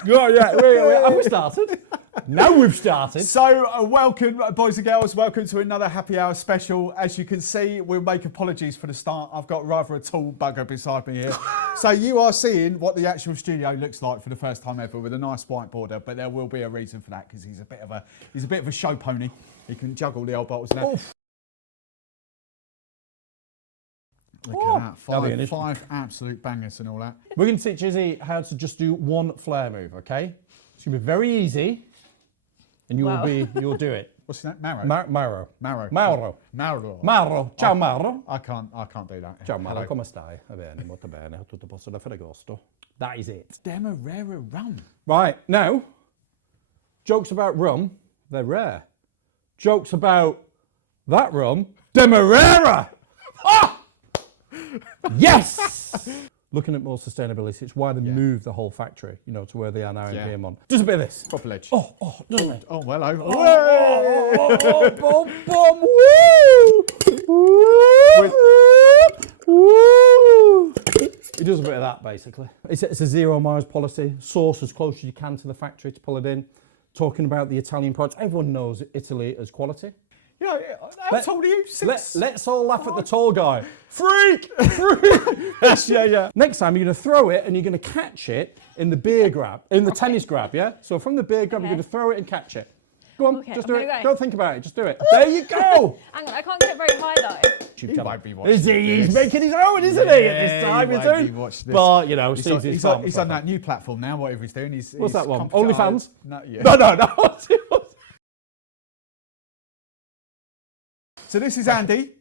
Have we started? Now we've started. So, welcome, boys and girls. Welcome to another happy hour special. As you can see, we'll make apologies for the start. I've got rather a tall bugger beside me here. So you are seeing what the actual studio looks like for the first time ever with a nice white border. But there will be a reason for that because he's a bit of a show pony. He can juggle the old bottles now. Look at that, five absolute bangers and all that. We're going to teach Izzy how to just do one Flair move, okay? It's going to be very easy, and you'll do it. What's that? Marrow? Marrow. Marrow. Ciao Marrow. I can't do that. Ciao Marrow, come stai? Va bene, molto bene, tutto posto da Ferragosto. That is it. Demerara rum. Right, now, jokes about rum, they're rare. Jokes about that rum, Demerara! Ah! Yes! Looking at more sustainability, it's why they moved the whole factory, to where they are now in Piedmont. Just a bit of this. Proper ledge. Oh, doesn't it? Oh, well, over. Woo! It does a bit of that, basically. It's a 0 miles policy. Source as close as you can to the factory to pull it in. Talking about the Italian products, everyone knows Italy as quality. Yeah, how old are you? Let's all laugh at the tall guy. Freak! Yeah. Next time you're going to throw it and you're going to catch it in the beer grab, in the tennis grab, yeah? So from the beer grab, you're going to throw it and catch it. Go on, just do it. Don't think about it, just do it. There you go! Hang on, I can't get very high though. He might be watching He's making his own, isn't he, at this time? He's on that new platform now, whatever he's doing. What's that one? OnlyFans? No. So this is Andy.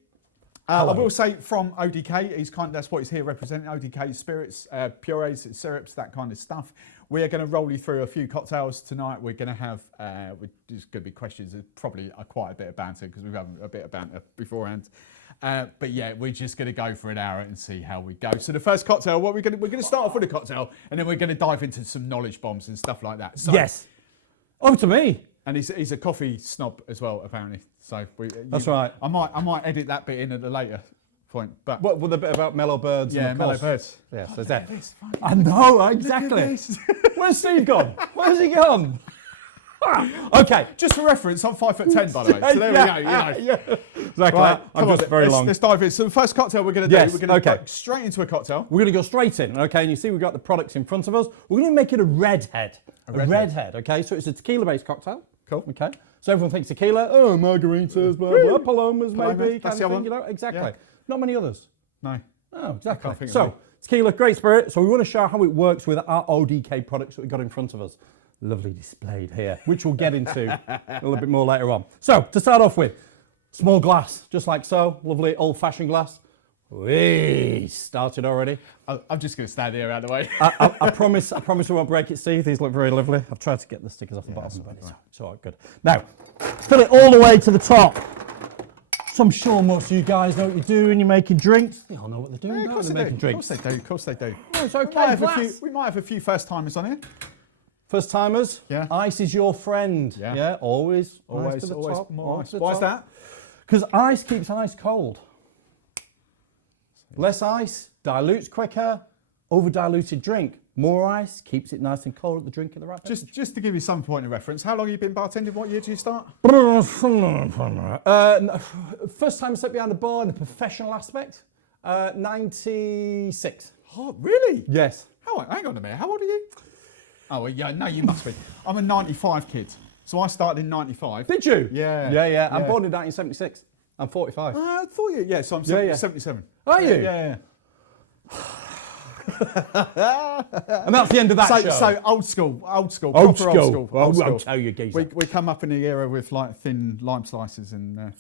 I will say from ODK. That's what he's here representing. ODK spirits, purees, syrups, that kind of stuff. We are going to roll you through a few cocktails tonight. We're going to have, there's going to be questions. There's probably quite a bit of banter because we've had a bit of banter beforehand. But yeah, we're just going to go for an hour and see how we go. So the first cocktail, we're going to start off with a cocktail, and then we're going to dive into some knowledge bombs and stuff like that. So, yes. Over to me. And he's a coffee snob as well, apparently. So that's right. I might edit that bit in at a later point. But what with a bit about mellow birds? Yeah, and mellow birds. Yes, there's that. I know exactly. Where's Steve gone? Where's he gone? Okay, just for reference, I'm 5'10", by the way. So there we go. Yeah. Exactly. Right, I'm just very long. Let's dive in. So the first cocktail we're going to do, we're going to go straight into a cocktail. We're going to go straight in, okay? And you see we've got the products in front of us. We're going to make it a redhead. A redhead, okay? So it's a tequila-based cocktail. Cool. Okay. So everyone thinks tequila, margaritas, blah, blah, palomas, maybe, kind of thing, exactly. Yeah. Not many others. No. Oh, exactly. So, tequila, great spirit. So we want to show how it works with our ODK products that we've got in front of us. Lovely displayed here, which we'll get into a little bit more later on. So, to start off with, small glass, just like so. Lovely old-fashioned glass. We started already. I'm just going to stand here out of the way. I promise we won't break it, Steve. These look very lovely. I've tried to get the stickers off the bottom, but it's all right, good. Now, fill it all the way to the top. So I'm sure most of you guys know what you're doing. You're making drinks. They all know what they're doing. Yeah, of course they do. Of course they do. Oh, it's okay. We might have a few first timers on here. First timers. Yeah. Ice is your friend. Yeah. Always more ice. Why is that? Because ice keeps ice cold. Less ice dilutes quicker. Over-diluted drink. More ice keeps it nice and cold at the drink of the right temperature. Just to give you some point of reference, how long have you been bartending? What year did you start? First time I stepped behind the bar in a professional aspect, 96. Oh, really? Yes. Hang on a minute. How old are you? Oh, well, yeah, no, you must be. I'm a 95 kid. So I started in 95. Did you? Yeah. I'm born in 1976. I'm 45. I thought you. Yeah, so I'm 77. Are you? Yeah. And that's the end of that show. So old school. Old school. I'll tell you, geezer. We come up in the era with like thin lime slices and.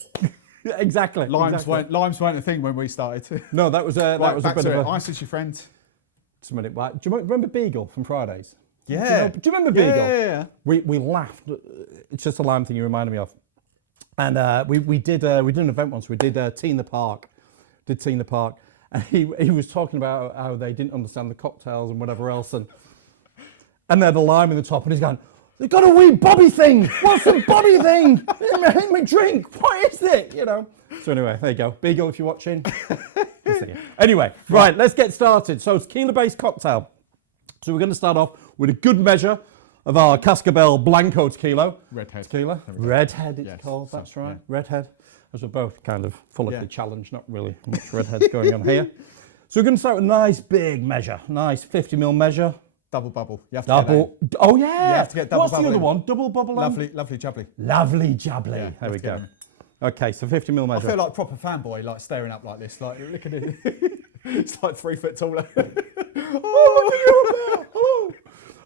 Exactly. Limes weren't a thing when we started. No, that was a bit of a. Ice is your friend. Just a minute. Do you remember Beagle from Fridays? Yeah. Do you remember Beagle? Yeah. We laughed. It's just a lime thing you reminded me of. And we did an event once. We did Tea in the Park. And he was talking about how they didn't understand the cocktails and whatever else, and they had a lime in the top, and he's going, "They've got a wee bobby thing. What's the bobby thing in my drink? What is it?" So anyway, there you go. Beagle, if you're watching. Anyway, right, let's get started. So tequila-based cocktail. So we're going to start off with a good measure of our Cascabel Blanco tequila. Redhead. Tequila. Redhead, it's Yes, called. so, That's right. yeah. Redhead. As we're both kind of full of Yeah. the challenge, not really much redheads going on here. So we're going to start with a nice big measure, nice 50ml measure. Double bubble. You have to get Double. Oh yeah. You have to get double What's the bubble other in. one? Double bubble. that. Lovely jubbly. Lovely jubbly. Yeah, there we let's get go. them. Okay, so 50ml I measure. feel like a proper fanboy, like staring up like this, like look at it. It's like 3 foot taller. Oh,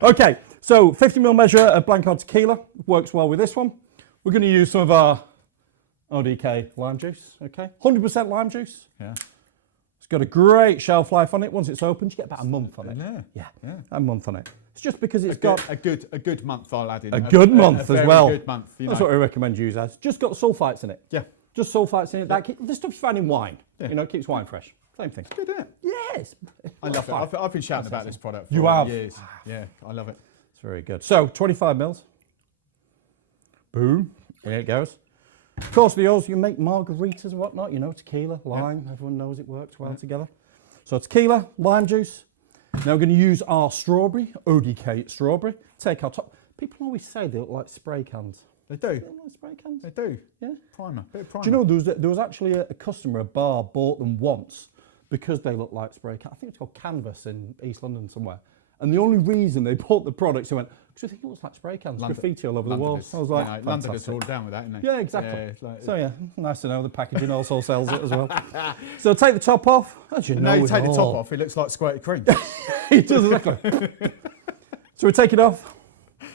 okay, so 50ml measure of Blanco tequila works well with this one. We're going to use some of our ODK lime juice. Okay, 100% lime juice. Yeah. It's got a great shelf life on it. Once it's opened, you get about a month on it. Yeah. A month on it. It's just because it's A got good month, I'll add in. a good month a as well. Good month. That's what we recommend you use as. Just got sulfites in it. Yeah. Just sulfites in it. That the stuff you find in wine. Yeah. You know, it keeps wine fresh. Same thing. Good, isn't it? Yes. I love it. I've been shouting about this product for You have? years. Yeah, I love it. It's very good. So 25 mils. Boom. There it goes. Of course, the oils you make margaritas and whatnot. You know, tequila, lime. Everyone knows it works well together. So tequila, lime juice. Now we're going to use our strawberry, ODK strawberry. Take our top. People always say they look like spray cans. They do. They look like spray cans. They do. Yeah. Primer. Bit of primer. Do you know there was actually a customer, a bar, bought them once because they look like spray cans. I think it's called Canvas in East London somewhere. And the only reason they bought the products, they went, because I think it looks like spray cans, graffiti all over the walls. I was like, Londoners fantastic. are all down with that, isn't they? Yeah, exactly. Yeah, it's like, So yeah, nice to know the packaging also sells it as well. So take the top off. As you know, now you it take the top all. off, it looks like squirted cream. It does exactly. So we take it off.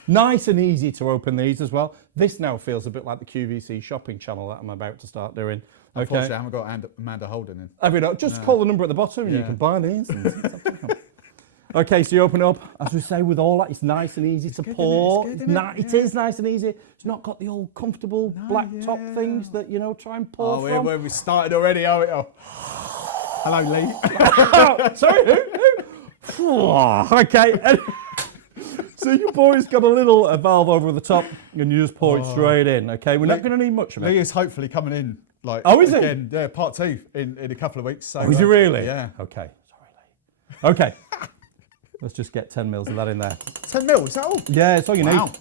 Nice and easy to open these as well. This now feels a bit like the QVC shopping channel that I'm about to start doing. Unfortunately, Okay. I haven't got Amanda Holden in. Have you not? Just call the number at the bottom and you Yeah. can buy these. Okay, so you open it up. As we say, with all that, it's nice and easy to good, pour. isn't it? It's good, isn't it? It is nice and easy. It's not got the old comfortable black top things that, you know, try and pour Oh, from. we started already. Oh. Hello, Lee. Sorry, who? Okay. So your boy's got a valve over the top and you just pour it straight in, okay? We're not going to need much of it. Lee is hopefully coming in. Like, Oh, is he? again, yeah, part 2 in a couple of weeks. So, Oh, is he really? Yeah. Okay. Sorry, Lee. Okay. Let's just get 10 mils of that in there. 10 mil, is that all? Yeah, it's all you Wow. need.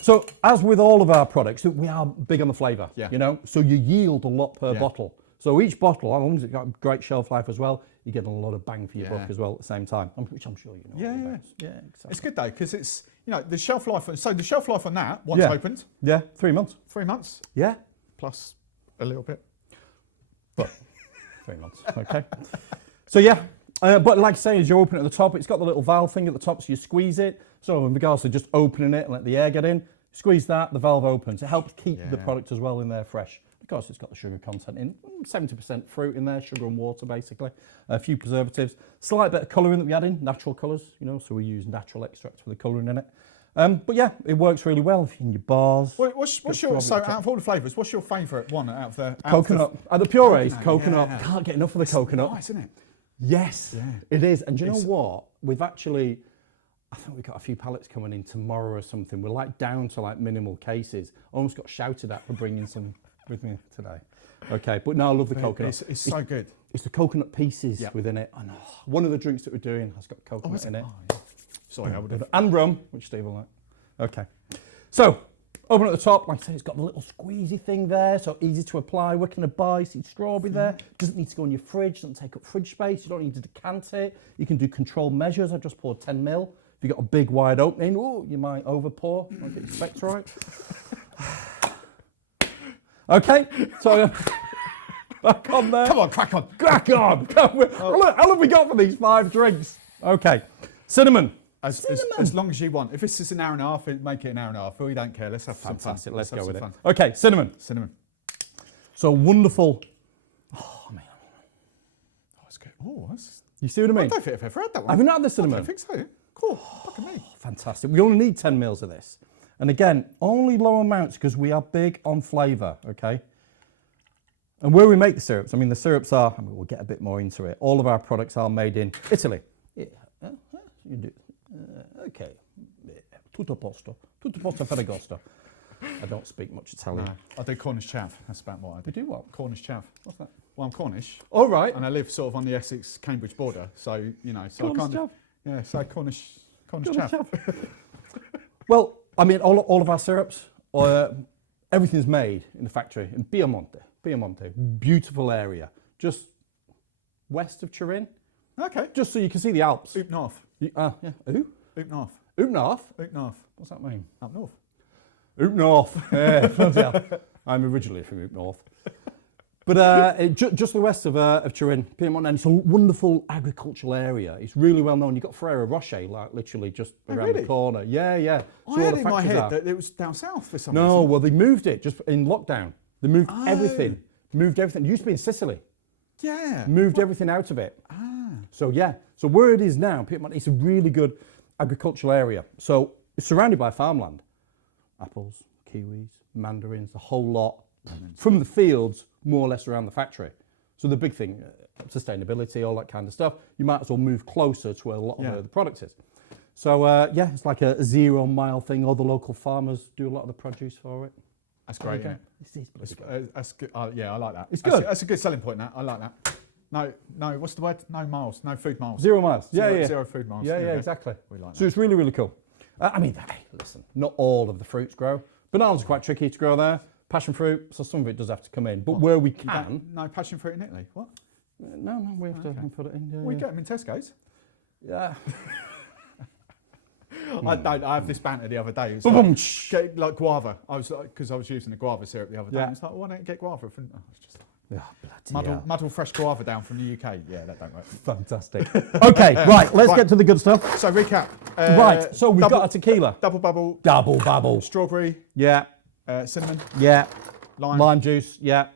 So as with all of our products, we are big on the flavour, Yeah. you know? So you yield a lot per Yeah. bottle. So each bottle, as long as it's got great shelf life as well, you get a lot of bang for your Yeah. buck as well at the same time, which I'm sure you know. Yeah, all yeah. about. Yeah, exactly. It's good though, because it's, you know, the shelf life. So the shelf life on that, once Yeah. opened, Yeah, 3 months. 3 months Yeah, plus a little bit. 3 months, okay. So yeah, but like I say, as you open it at the top, it's got the little valve thing at the top, so you squeeze it. So in regards to just opening it and let the air get in, squeeze that, the valve opens. It helps keep the Yeah. product as well in there fresh. Of course, it's got the sugar content in, 70% fruit in there, sugar and water basically, a few preservatives, slight bit of colouring that we add in, natural colours, you know, so we use natural extracts for the colouring in it. But yeah, it works really well in your bars. What's your, so out of all the flavours, what's your favourite one out of the... Coconut. The purees, Coconut, coconut. yeah. Can't get enough of the coconut. Nice, isn't it? Yes, Yeah. it is. And do you know what? We've actually, I think we've got a few pallets coming in tomorrow or something. We're like down to like minimal cases. Almost got shouted at for bringing some with me today. Okay, but no, I love the coconut. It's so good. It's the coconut pieces Yeah. within it. And one of the drinks that we're doing has got coconut in it. Sorry, I would have... And rum, which Steve will like. Okay. So, open at the top. Like I say, it's got the little squeezy thing there, so easy to apply. Work in a bar, you see strawberry there. Doesn't need to go in your fridge, doesn't take up fridge space. You don't need to decant it. You can do controlled measures. I've just poured 10 mil. If you've got a big wide opening, you might over pour. Might get your specs right. Okay, so back on there. Come on, crack on. Crack on. How long have we got for these 5 drinks? Okay, cinnamon. As long as you want. If this is an hour and a half, make it an hour and a half. We don't care. Let's have some fun. Fantastic, let's have go some with it. fun. Okay, cinnamon. Cinnamon. So wonderful. Oh, man. Oh, that's good. Oh, that's... You see what I I mean? don't think I've ever had that one. Have you not had the I cinnamon? don't think so. Cool. Fuck me. Fantastic. We only need 10 mils of this. And again, only low amounts because we are big on flavour, okay? And where we make the syrups, I mean, the syrups are, we'll get a bit more into it. All of our products are made in Italy. Yeah. You do. Okay. Tutto posto. Tutto posto ferragosto. I don't speak much Italian. No, I do Cornish chaff. That's about what I do. We do what? Cornish chaff. What's that? Well, I'm Cornish, All right. and I live sort of on the Essex-Cambridge border, so you know, so Cornish I kind chaff. of, yeah, so Cornish Conch chaff. Well, I mean, all of our syrups, everything's made in the factory in Piemonte, beautiful area, just west of Turin, Okay. just so you can see the Alps. Oop north. Yeah. Who? Oop north. Oop North? Oop north. What's that mean? Up north. Oop North. Yeah, bloody hell. I'm originally from Oop North. But just the west of Turin, Piedmont, and it's a wonderful agricultural area. It's really well known. You've got Ferrero Rocher, like literally just around really? the corner. Yeah, yeah. So I all had the in my factories head are. that it was down south for some No, reason. well, they moved it just in lockdown. They moved Oh. everything. Moved everything. It used to be in Sicily. Yeah. Moved everything out of it. So yeah. So where it is now, Piedmont, it's a really good agricultural area. So it's surrounded by farmland. Apples, kiwis, mandarins, the whole lot. From the fields, more or less around the factory. So the big thing, sustainability, all that kind of stuff, you might as well move closer to where a lot of the product is. So yeah, it's like a 0 mile thing. All the local farmers do a lot of the produce for it. That's great, isn't it? That's good. Yeah, I like that. It's good. That's a good selling point, that. I like that. No, what's the word? No miles, no food miles. 0 miles. Yeah. Zero food miles. Yeah, exactly. We like So that. it's really, really cool. I mean, hey, listen, not all of the fruits grow. Bananas are quite tricky to grow there. Passion fruit, so some of it does have to come in. But where we can... No passion fruit in Italy. What? No, we have to put it in. Yeah, We get them in Tesco's. Yeah. I don't. I have this banter the other day. It's Boom. like guava. Because I was using the guava syrup the other day. Yeah. And it's like, why don't you get guava? It's just Yeah, muddle fresh guava down from the UK. Yeah, that don't work. fantastic. Okay, right, let's get to the good stuff. So recap. Right, so we've got a tequila. Double bubble. Double babble. Strawberry. Yeah, Cinnamon. yeah. Lime. Juice, yeah.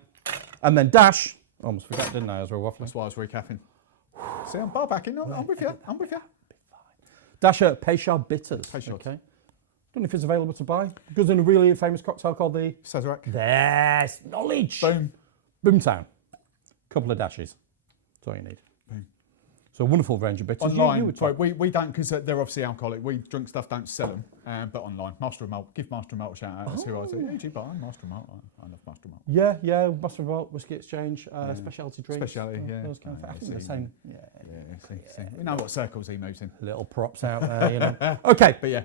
And then dash. Almost forgot, didn't I, as we're waffling? That's why I was recapping. See, I'm bar backing. I'm with you. I'm with you. Dash at Peychaud Bitters. Peychaud. Okay. Don't know if it's available to buy. It goes in a really famous cocktail called the... Sazerac. There's knowledge. Boom. Boomtown. Couple of dashes. That's all you need. Boom. So a wonderful range of bitters. Online, You would try. we don't, because they're obviously alcoholic. We Drinkstuff don't sell them, but online. Master of Malt. Give Master of Malt a shout out. That's who I say. Hey, do you buy Master of Malt? I love Master of Malt. Yeah, Master of Malt, Whiskey Exchange, specialty drinks. Specialty, yeah. Those kind of things. I think see. the same. See. We know what circles he moves in. Little props out there, you know. Okay, But yeah.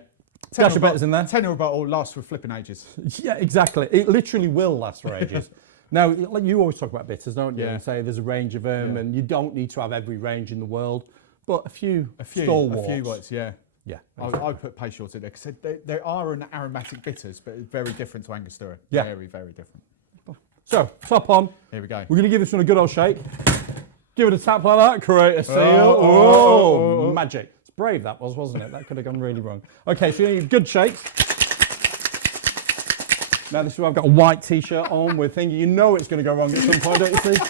dash of bitters in there. Tenner bottle lasts for flipping ages. Yeah, exactly. It literally will last for ages. Now, like you always talk about bitters, don't you? Yeah. And say there's a range of them, and you don't need to have every range in the world, but a few stalwarts. A few words, yeah. Yeah. I put Peychaud in there because they are an aromatic bitters, but very different to Angostura. Yeah. Very, very different. So, top on. Here we go. We're going to give this one a good old shake. Give it a tap like that, create a seal. Oh. Magic. It's brave that was, wasn't it? That could have gone really wrong. Okay, so you need good shakes. Now this is where I've got a white t-shirt on with thingy. You know it's going to go wrong at some point, don't you see?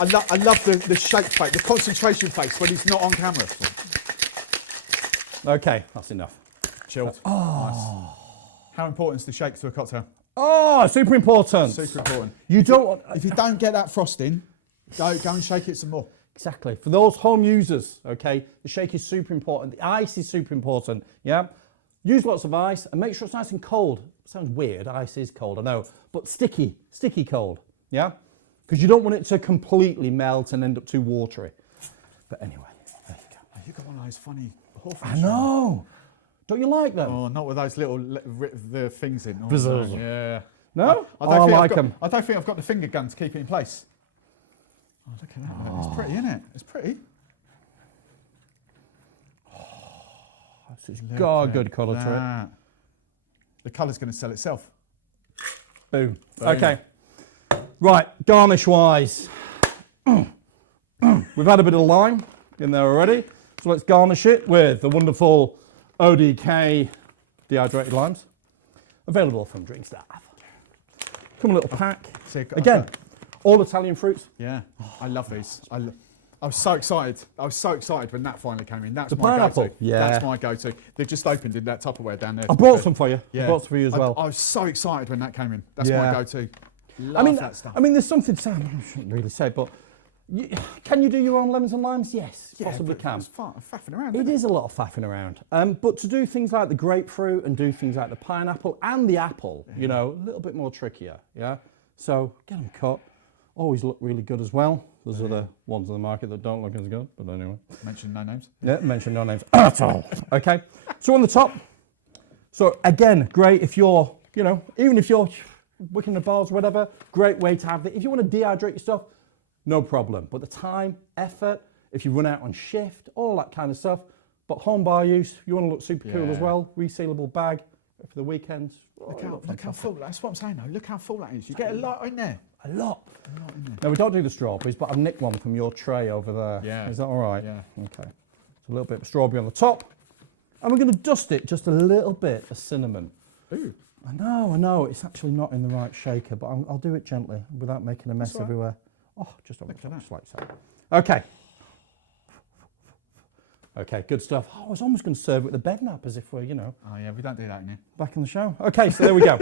I love the shake face, the concentration face when he's not on camera. Okay, that's enough. Chilled. Nice. How important is the shake to a cocktail? Oh, super important. Super important. You don't want... If you don't get that frosting, go and shake it some more. Exactly. For those home users, okay, the shake is super important. The ice is super important, yeah? Use lots of ice and make sure it's nice and cold. Sounds weird, ice is cold, I know, but sticky cold, yeah? Because you don't want it to completely melt and end up too watery. But anyway, there you go. You got one of those funny I know. Don't you like them? Oh, not with those little the things in. Oh, Bizzles. yeah. No? I I like them. I don't think I've got the finger gun to keep it in place. Oh, look at that. It's pretty, isn't it? It's pretty. It's got a good colour to That. The colour's going to sell itself. it. Boom. Okay. Right, garnish-wise. We've had a bit of lime in there already. So let's garnish it with the wonderful ODK dehydrated limes. Available from Drinkstuff. Come a little pack. Again, all Italian fruits. Yeah, I love these. I was so excited. I was so excited when that finally came in. That's The my pineapple? go-to. Yeah. That's my go-to. They've just opened in that Tupperware down there. I brought some for you. Yeah. I brought some for you as well. I was so excited when that came in. That's Yeah. my go-to. Love that stuff. I mean, there's something to say. I shouldn't really say, but can you do your own lemons and limes? Yes, possibly but can. It's faffing around. It is a lot of faffing around. But to do things like the grapefruit and do things like the pineapple and the apple, you know, a little bit more trickier, yeah? So get them cut, always look really good as well. There's other ones in the market that don't look as good, but anyway. Mention no names. Yeah, mention no names at all. Okay, so on the top. So again, great if you're, you know, even if you're wicking the bars, whatever, great way to have it. If you want to dehydrate your stuff, no problem. But the time, effort, if you run out on shift, all that kind of stuff. But home bar use, you want to look super cool as well. Resealable bag for the weekends. Look how full. That's what I'm saying though. Look how full that is. You get a lot in there. A lot in there. Now we don't do the strawberries, but I've nicked one from your tray over there. Yeah. Is that all right? Yeah. Okay. So a little bit of strawberry on the top. And we're going to dust it just a little bit of cinnamon. Ooh. I know. It's actually not in the right shaker, but I'll do it gently without making a mess everywhere. Oh, just on the top, just like so. Okay. Okay, good stuff. Oh, I was almost going to serve it with the bed nap as if we're, you know. Oh yeah, we don't do that in here. Back in the show. Okay, so there we go.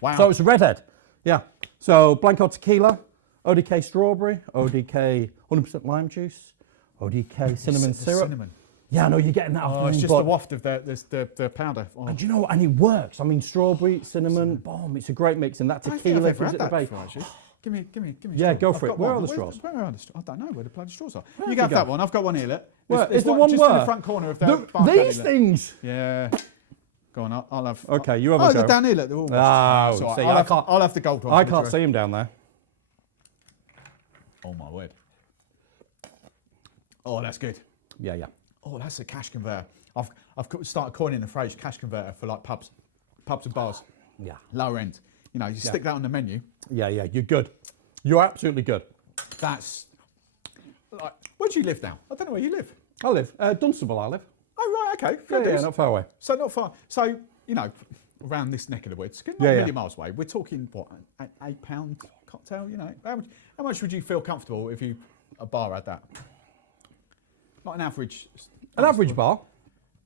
Wow. So it's a redhead. Yeah. So Blanco tequila, ODK strawberry, ODK 100% lime juice, ODK cinnamon syrup. Cinnamon. Yeah, I know you're getting that off. Oh, it's just the waft of the powder. Oh. And you know what? And it works. I mean, strawberry, cinnamon, boom. It's a great mix, and that tequila gives it the base. Give me. Yeah, straw. go for it. Where are the straws? Where are the straws? I don't know where the bloody straws are. Where You have have that one. I've got one here. Look. Is the one just where? in the front corner of that. bar These caddy, look. things. Yeah. Go on. I'll have. Okay, you have a Oh, go. they're down here. Look. They're all Oh, washed. see, I'll have the gold one. I can't see him down there. Oh my word. Oh, that's good. Yeah. Oh, that's a cash converter. I've started coining the phrase cash converter for like pubs and bars. Yeah. Lower end. You know, you stick that on the menu. Yeah. You're good. You're absolutely good. That's like, where do you live now? I don't know where you live. I live Dunstable. I live. Oh right, okay. Fair Yeah, dues. not far away. So not far. So you know, around this neck of the woods, not Yeah, a yeah. million miles away. We're talking what, £8 cocktail. You know, how much would you feel comfortable if a bar had that? Not an average. An average bar.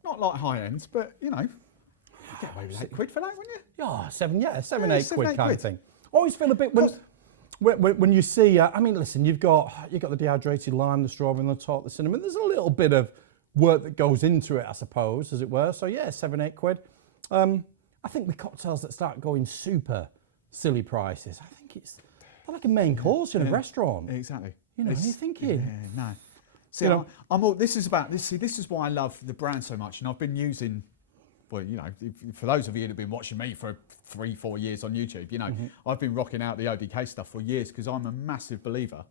Not like high end, but you know, you'd get away with £8 for that, wouldn't you? Yeah, seven, Yeah, 8 7, quid 8 kind quid. of thing. Always feel a bit when you see. I mean, listen, you've got the dehydrated lime, the strawberry on the top, the cinnamon. There's a little bit of work that goes into it, I suppose, as it were. So yeah, 7, 8 quid. I think with cocktails that start going super silly prices, I think they're like a main course in a restaurant. Exactly. You know, you're thinking. Yeah, no. See, You know- I'm all. This is about this. See, this is why I love the brand so much, and I've been using. Well, you know, for those of you who've been watching me for 3-4 years on YouTube, you know, I've been rocking out the ODK stuff for years because I'm a massive believer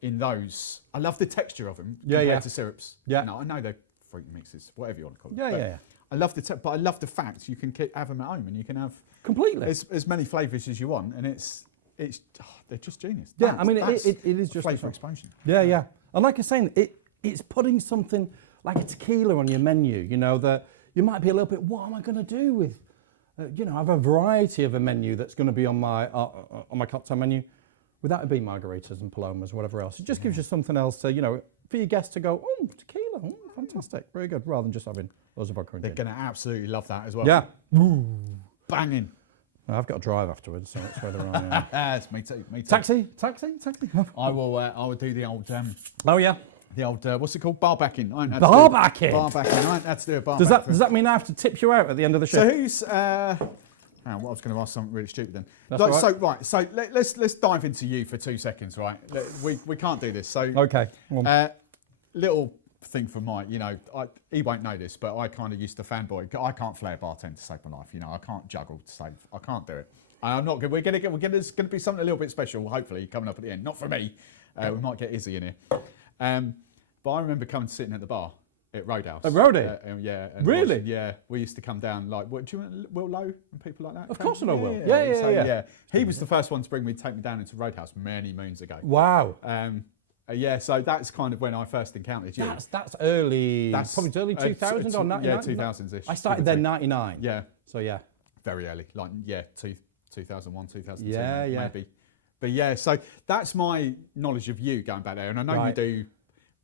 in those. I love the texture of them compared to syrups. Yeah. No, I know they're fruit mixes, whatever you want to call it. Yeah, but yeah. I love but I love the fact you can have them at home and you can have Completely. as many flavours as you want, and they're just genius. Yeah, I mean, That's it is just flavour explosion. Yeah. And like I was saying, it's putting something like a tequila on your menu, you know, that you might be a little bit, what am I going to do with, I have a variety of a menu that's going to be on my cocktail menu without it being margaritas and palomas or whatever else. It just gives you something else to, for your guests to go, oh, tequila, fantastic, very good, rather than just having loads of vodka and They're gin. going to absolutely love that as well. Yeah. Banging. I've got to drive afterwards, so that's where they're on. Yeah. Yes, me too. Taxi. I will do the old Oh, yeah. what's it called? Bar backing. I ain't had to Bar do- backing? Bar backing. I ain't had to do a bar Does back that does that mean I have to tip you out at the end of the So shift? who's? I was going to ask something really stupid then. That's all right. So let's dive into you for 2 seconds, right? We can't do this. So Okay. Well, little thing for Mike, he won't know this, but I kind of used to fanboy. I can't Flair bartend to save my life. I can't juggle to save. I can't do it. I'm not good. There's going to be something a little bit special, hopefully, coming up at the end. Not for me. We might get Izzy in here. But I remember coming to sitting at the bar at Roadhouse. At Roadie? Yeah. And Really? Yeah. We used to come down like, do you remember Will Lowe and people like that? Of course I know Will. So, Yeah. He was the first one to take me down into Roadhouse many moons ago. wow. So that's kind of when I first encountered you. That's early. That's probably early 2000 or 99. Yeah, 2000s-ish. I started there 99. Yeah, So yeah. very early. 2001, 2002 Yeah. maybe. But yeah, so that's my knowledge of you going back there. And I know you do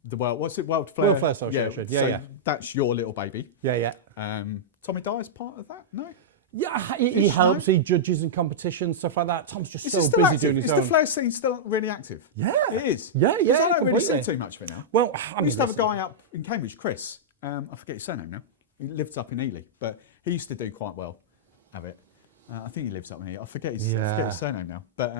the World Flair? World Flair Association. Yeah. That's your little baby. Yeah. Tommy Dyer's part of that? No? Yeah, he helps. He judges in competitions, stuff like that. Tom's just so still busy active? doing his Is own. the Flair scene still really active? Yeah. It is? Yeah, 'Cause I don't really see completely. too much of it now. Well, We used to have a guy up in Cambridge, Chris. I forget his surname now. He lives up in Ely, but he used to do quite well of it. I think he lives up in Ely. I forget his surname now. But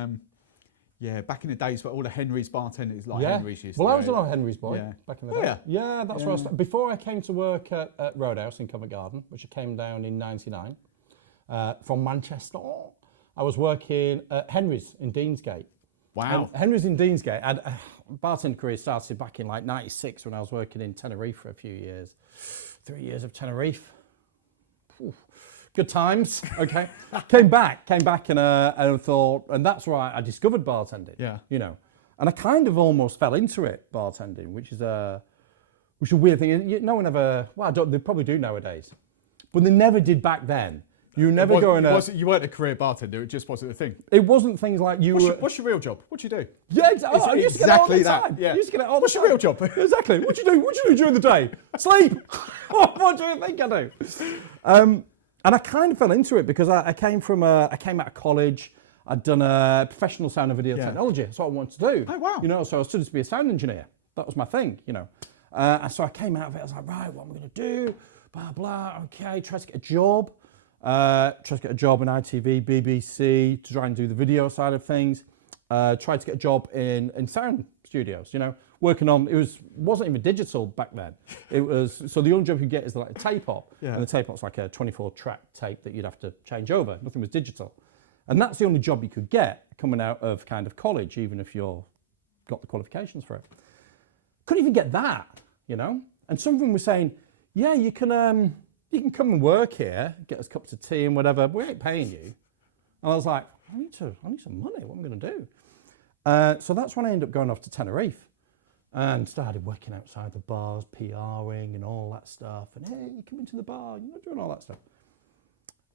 Yeah, back in the days, but all the Henry's bartenders like Yeah. Henry's used Well, to I do was it. an old Henry's boy Yeah. back in the Oh, day. yeah? Yeah, that's where I started. Before I came to work at Roadhouse in Covent Garden, which I came down in '99 from Manchester, I was working at Henry's in Deansgate. Wow. And Henry's in Deansgate. And bartender career started back in like '96 when I was working in Tenerife for a few years. 3 years of Tenerife. Ooh, good times. Okay. came back and I thought, and that's where I discovered bartending. Yeah. You know, and I kind of almost fell into it, bartending, which is a weird thing. No one ever. Well, they probably do nowadays, but they never did back then. You never go in You weren't a career bartender. It just wasn't a thing. It wasn't things like you were. What's your real job? What do you do? Yeah, exactly. I used to get it all the time. Yeah. I used to get it all What's the your time. real job? Exactly. What do you do? What do you do during the day? Sleep. What do you think I do? And I kind of fell into it because I came out of college. I'd done a professional sound and video technology. That's what I wanted to do. Oh, wow. You know, so I studied to be a sound engineer. That was my thing. You know, and so I came out of it. I was like, right, what am I going to do? Blah blah. Okay, try to get a job. Tried to get a job in ITV, BBC to try and do the video side of things. Tried to get a job in sound studios, you know, working on, wasn't even digital back then. It was, so the only job you get is like a tape op. Yeah. And the tape op's like a 24 track tape that you'd have to change over. Nothing was digital. And that's the only job you could get coming out of kind of college, even if you're got the qualifications for it. Couldn't even get that, you know. And some of them were saying, yeah, you can come and work here, get us cups of tea and whatever, but we ain't paying you. And I was like, I need some money, what am I going to do? So that's when I ended up going off to Tenerife and started working outside the bars, PRing and all that stuff. And hey, you come into the bar, you're not doing all that stuff.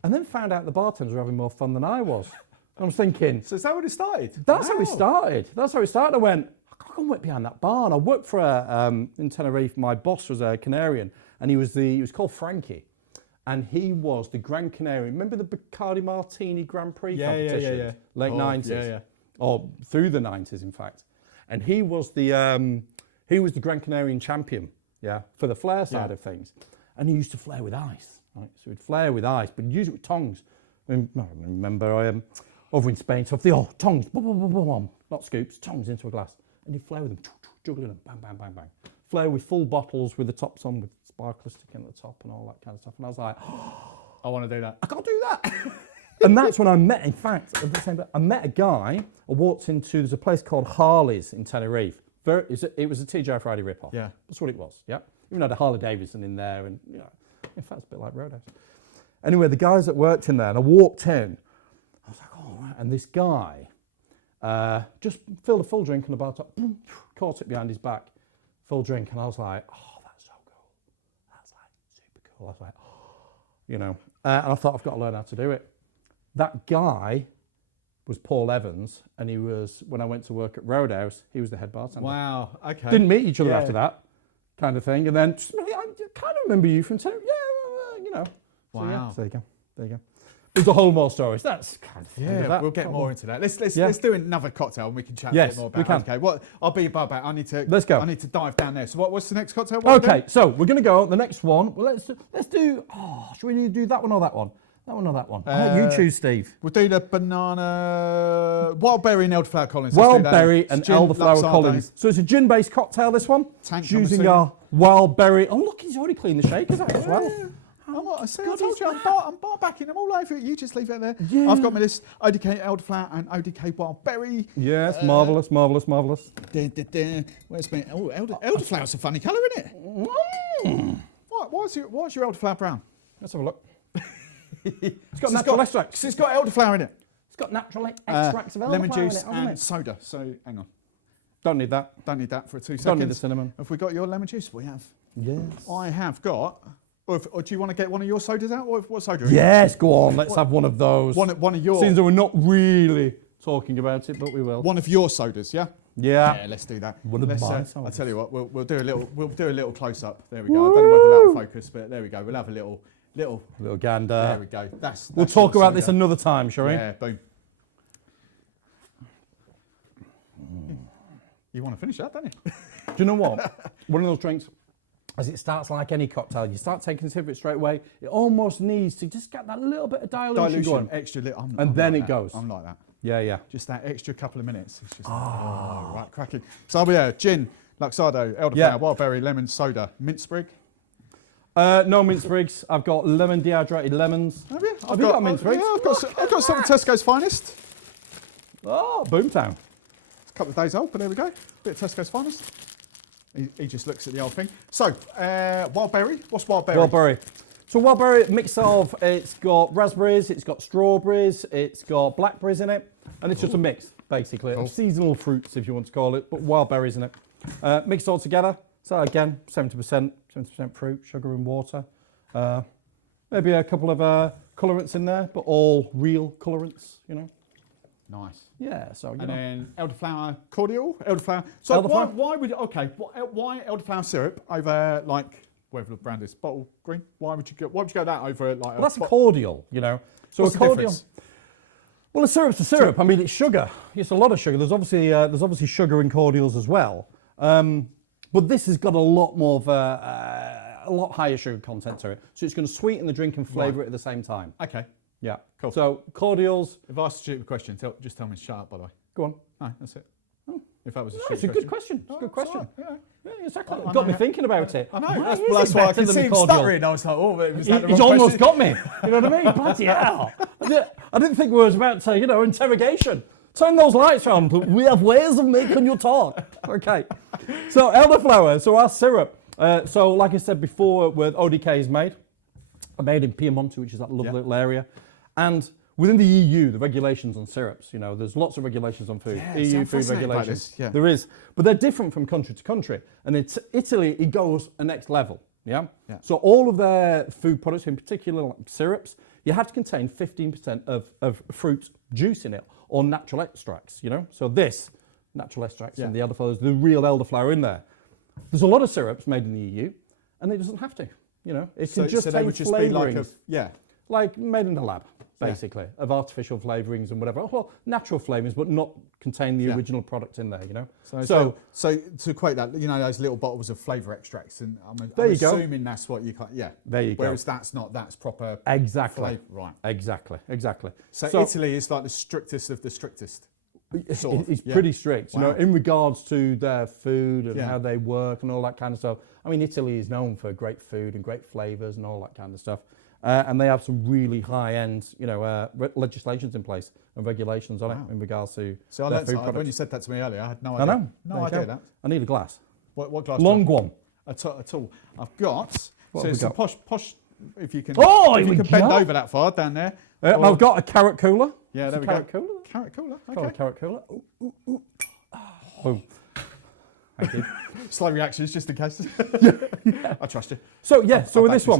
And then found out the bartenders were having more fun than I was. I was thinking, So is that where it started? that's how it Wow. started. That's how it started. I went, I can't work behind that bar. And I worked for in Tenerife. My boss was a Canarian, and he was called Frankie, and he was the Gran Canaria. Remember the Bacardi Martini Grand Prix competition, yeah. late '90s, yeah. or through the '90s, in fact. And he was the Gran Canarian champion, yeah, for the Flair side of things. And he used to flare with ice, right? So he'd flare with ice, but he'd use it with tongs. And I remember over in Spain, so tongs, boom, boom, boom, boom, boom, not scoops, tongs into a glass. And he'd flare with them, juggling them, bang, bang, bang, bang. Flare with full bottles with the tops on, with sparklers sticking at the top and all that kind of stuff. And I was like, I want to do that. I can't do that. And that's when I met, in fact, at the same time, I met a guy. I walked into, there's a place called Harley's in Tenerife. It was a TGI Friday rip-off. Yeah. That's what it was, yeah. Even had a Harley Davidson in there, and you know, in fact, it's a bit like Roadhouse. Anyway, the guys that worked in there, and I walked in, I was like, oh, right. And this guy just filled a full drink on the bar top, boom, caught it behind his back, full drink, and I was like, oh, that's so cool. That's like super cool. I was like, oh, you know, and I thought I've got to learn how to do it. That guy was Paul Evans, and he was, when I went to work at Roadhouse, he was the head bartender. Wow. Okay. Didn't meet each other Yeah. after that, kind of thing. And then, just, I kind of remember you from Tenerife. Yeah, you know. So, yeah, Wow. so there you go. There you go. There's a whole more stories. That's kind of Yeah, we'll get more into that. Let's Yeah. do another cocktail and we can chat a Yes, bit more we about it. can. Okay, what I'll be about that. I need to Let's go. I need to dive down there. So what's the next cocktail? What Okay, so we're going to go the next one. Well, let's do. Oh, should we do that one or that one? That one or that one? I'll let you choose, Steve. We'll do the banana, wild berry and elderflower Collins. Let's do Wild that. berry and Gin, elderflower Luxardo. Collins. So it's a gin-based cocktail. This one. Tank, I'm using assuming. our wild berry. Oh look, he's already cleaned the shakers out as well. I God, told he's you, I'm bar backing them all over it. You just leave it there. Yeah. I've got my list: ODK elderflower and ODK wild berry. Yes, marvelous, marvelous, marvelous. Where's my elderflower's a funny colour, isn't it? What's your elderflower brown? Let's have a look. It's got So natural extracts. 'cause it's got elderflower in it. It's got natural extracts of elderflower Lemon juice in it, hasn't and it? soda. So hang on, Don't need that. don't need that for 2 seconds. Don't need the cinnamon. Have we got your lemon juice? We have. Yes. I have got. Or do you want to get one of your sodas out? What soda? Are you? Yes, go on. Let's have one of those. One of your. Seems that we're not really talking about it, but we will. One of your sodas, yeah. Yeah. Yeah, let's do that. One of Let's, my I'll sodas. tell you what, we'll do a little close up. There we go. I don't know whether that'll focus, but there we go. We'll have a little. Little There gander. we go. That's We'll talk your about this soda. another time, shall we? Yeah, boom. You want to finish that, don't you? Do you know what? One of those drinks, as it starts like any cocktail, you start taking a sip of it straight away. It almost needs to just get that little bit of dilution, going. extra little. And then like it that. goes. I'm like that. Yeah. Just that extra couple of minutes. It's just right, cracking. So yeah, gin, Luxardo, elderflower, wild berry, lemon, soda, mint sprig. No mint sprigs. I've got lemon dehydrated lemons. Have you? Have you got mint sprigs? Yeah, I've got some of Tesco's finest. Oh, Boomtown. It's a couple of days old, but there we go. Bit of Tesco's finest. He just looks at the old thing. So, wild berry. What's wild berry? Wild berry. So wild berry mix of, it's got raspberries, it's got strawberries, it's got blackberries in it, and it's just a mix, basically, of seasonal fruits, if you want to call it, but wild berries in it. Mixed all together. So again, 70% fruit, sugar and water. Maybe a couple of colorants in there, but all real colorants, you know. Nice. Yeah, so, you and know. then elderflower cordial, elderflower. So Elderflower. why why elderflower syrup over like whatever the brand is, bottle green? Why would you go that over like? Well, that's a cordial, you know. So What's a the cordial. difference? Well, a syrup's a syrup. I mean, it's sugar. It's a lot of sugar. There's obviously sugar in cordials as well. But this has got a lot more of a lot higher sugar content to it. So it's going to sweeten the drink and flavour it at the same time. Okay. Yeah. Cool. So cordials. If I asked a stupid question, just tell me to shut up. By the way. Go on. No, that's it. Oh. If that was a No, stupid it's a good question. It's a good question. Right, yeah. Yeah, exactly. I Got me know. thinking about it. I know. Why That's is it why I better could than see the him cordial? stuttering. I was like, oh, was that the He's wrong almost question? got me. You know what I mean? Bloody hell. I didn't think we was about to, interrogation. Turn those lights on. We have ways of making you talk. Okay. So elderflower. So our syrup. So like I said before, where ODK is made in Piemonte, which is that lovely little area, and within the EU, the regulations on syrups. There's lots of regulations on food. Yeah, EU I'm food fascinated by regulations. this, yeah. There is, but they're different from country to country. And it's Italy, it goes a next level. Yeah. So all of their food products, in particular like syrups, you have to contain 15% of fruit juice in it or natural extracts. So this natural extracts and the elderflower, the real elderflower in there. There's a lot of syrups made in the EU, and it doesn't have to. It can just they take would just be flavourings, like like made in the lab, basically, of artificial flavourings and whatever. Well, natural flavourings, but not contain the original product in there. So to equate that, those little bottles of flavour extracts, and I'm There you go. assuming that's what you can't. Yeah. There you go. Whereas that's proper. Exactly. Flavour, right. Exactly. So Italy is like the strictest of the strictest. It's pretty strict, in regards to their food and how they work and all that kind of stuff. I mean, Italy is known for great food and great flavours and all that kind of stuff. And they have some really high-end, legislations in place and regulations on it in regards to So their food when products. you said that to me earlier, I had no I idea. know. No There you idea go. that. I need a glass. What glass? Long one. At all. I've got. What So have it's we a got? posh. If you can. Oh, if here you we can bend go. over that far down there. I've got a carrot cooler. Yeah, there we carrot go. Cooler. Carrot cooler. Got Okay. a carrot cooler. Ooh. Boom. Thank you. Slow reactions, just in case. I trust you. So I'll with back this one,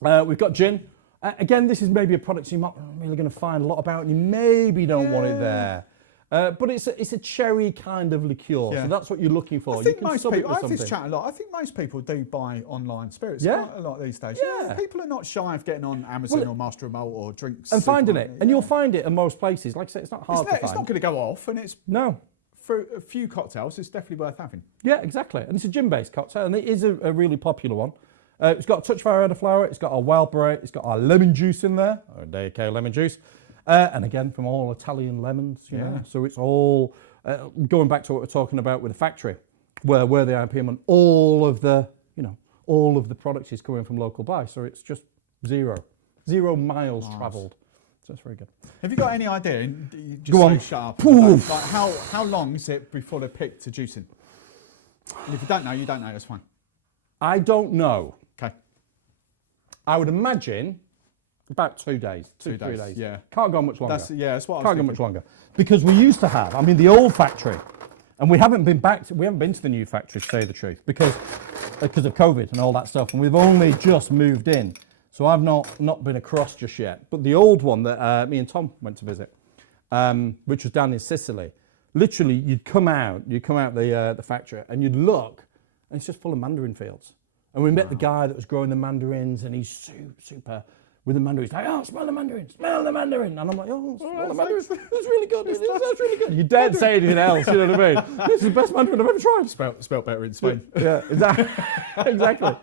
yourself. we've got gin. Again, this is maybe a product you're not really going to find a lot about, and you maybe don't want it there. But it's a cherry kind of liqueur, so that's what you're looking for. I think you can most sub it people. with I have this something. chat a lot. I think most people do buy online spirits. Yeah. Quite a lot these days. Yeah. People are not shy of getting on Amazon or Master of Malt or Drinks And finding it, Supermarket. and you'll find it in most places. Like I say, it's not hard to It's find. not going to go off, and it's No. for a few cocktails. It's definitely worth having. Yeah, exactly. And it's a gin-based cocktail, and it is a really popular one. It's got a touch of our elderflower, it's got our wild berry, it's got our lemon juice in there, our ODK lemon juice, and again from all Italian lemons. You know, so it's all going back to what we're talking about with the factory, where they are in Piedmont. All of the products is coming from local buy, so it's just zero miles travelled. So it's very good. Have you got any idea? You just Go on. Shut up. Poof. Like how long is it before they're picked to juicing? And if you don't know, you don't know. That's fine. I don't know. Okay. I would imagine about 2 days, 2 3 days, days. yeah. Can't go much longer. That's what I was Can't go thinking. much longer because we used to have. I mean, the old factory, and we haven't been to the new factory to tell you the truth because of COVID and all that stuff, and we've only just moved in, so I've not been across just yet. But the old one that me and Tom went to visit, which was down in Sicily, literally you'd come out the factory and you'd look, and it's just full of mandarin fields. And we met the guy that was growing the mandarins, and he's super with the mandarin. He's like, oh, smell the mandarin, smell the mandarin. And I'm like, oh, smell the mandarin. That's really good. That's really good. You daren't say anything else, you know what I mean? This is the best mandarin I've ever tried. Spelt better in Spain. Yeah, exactly.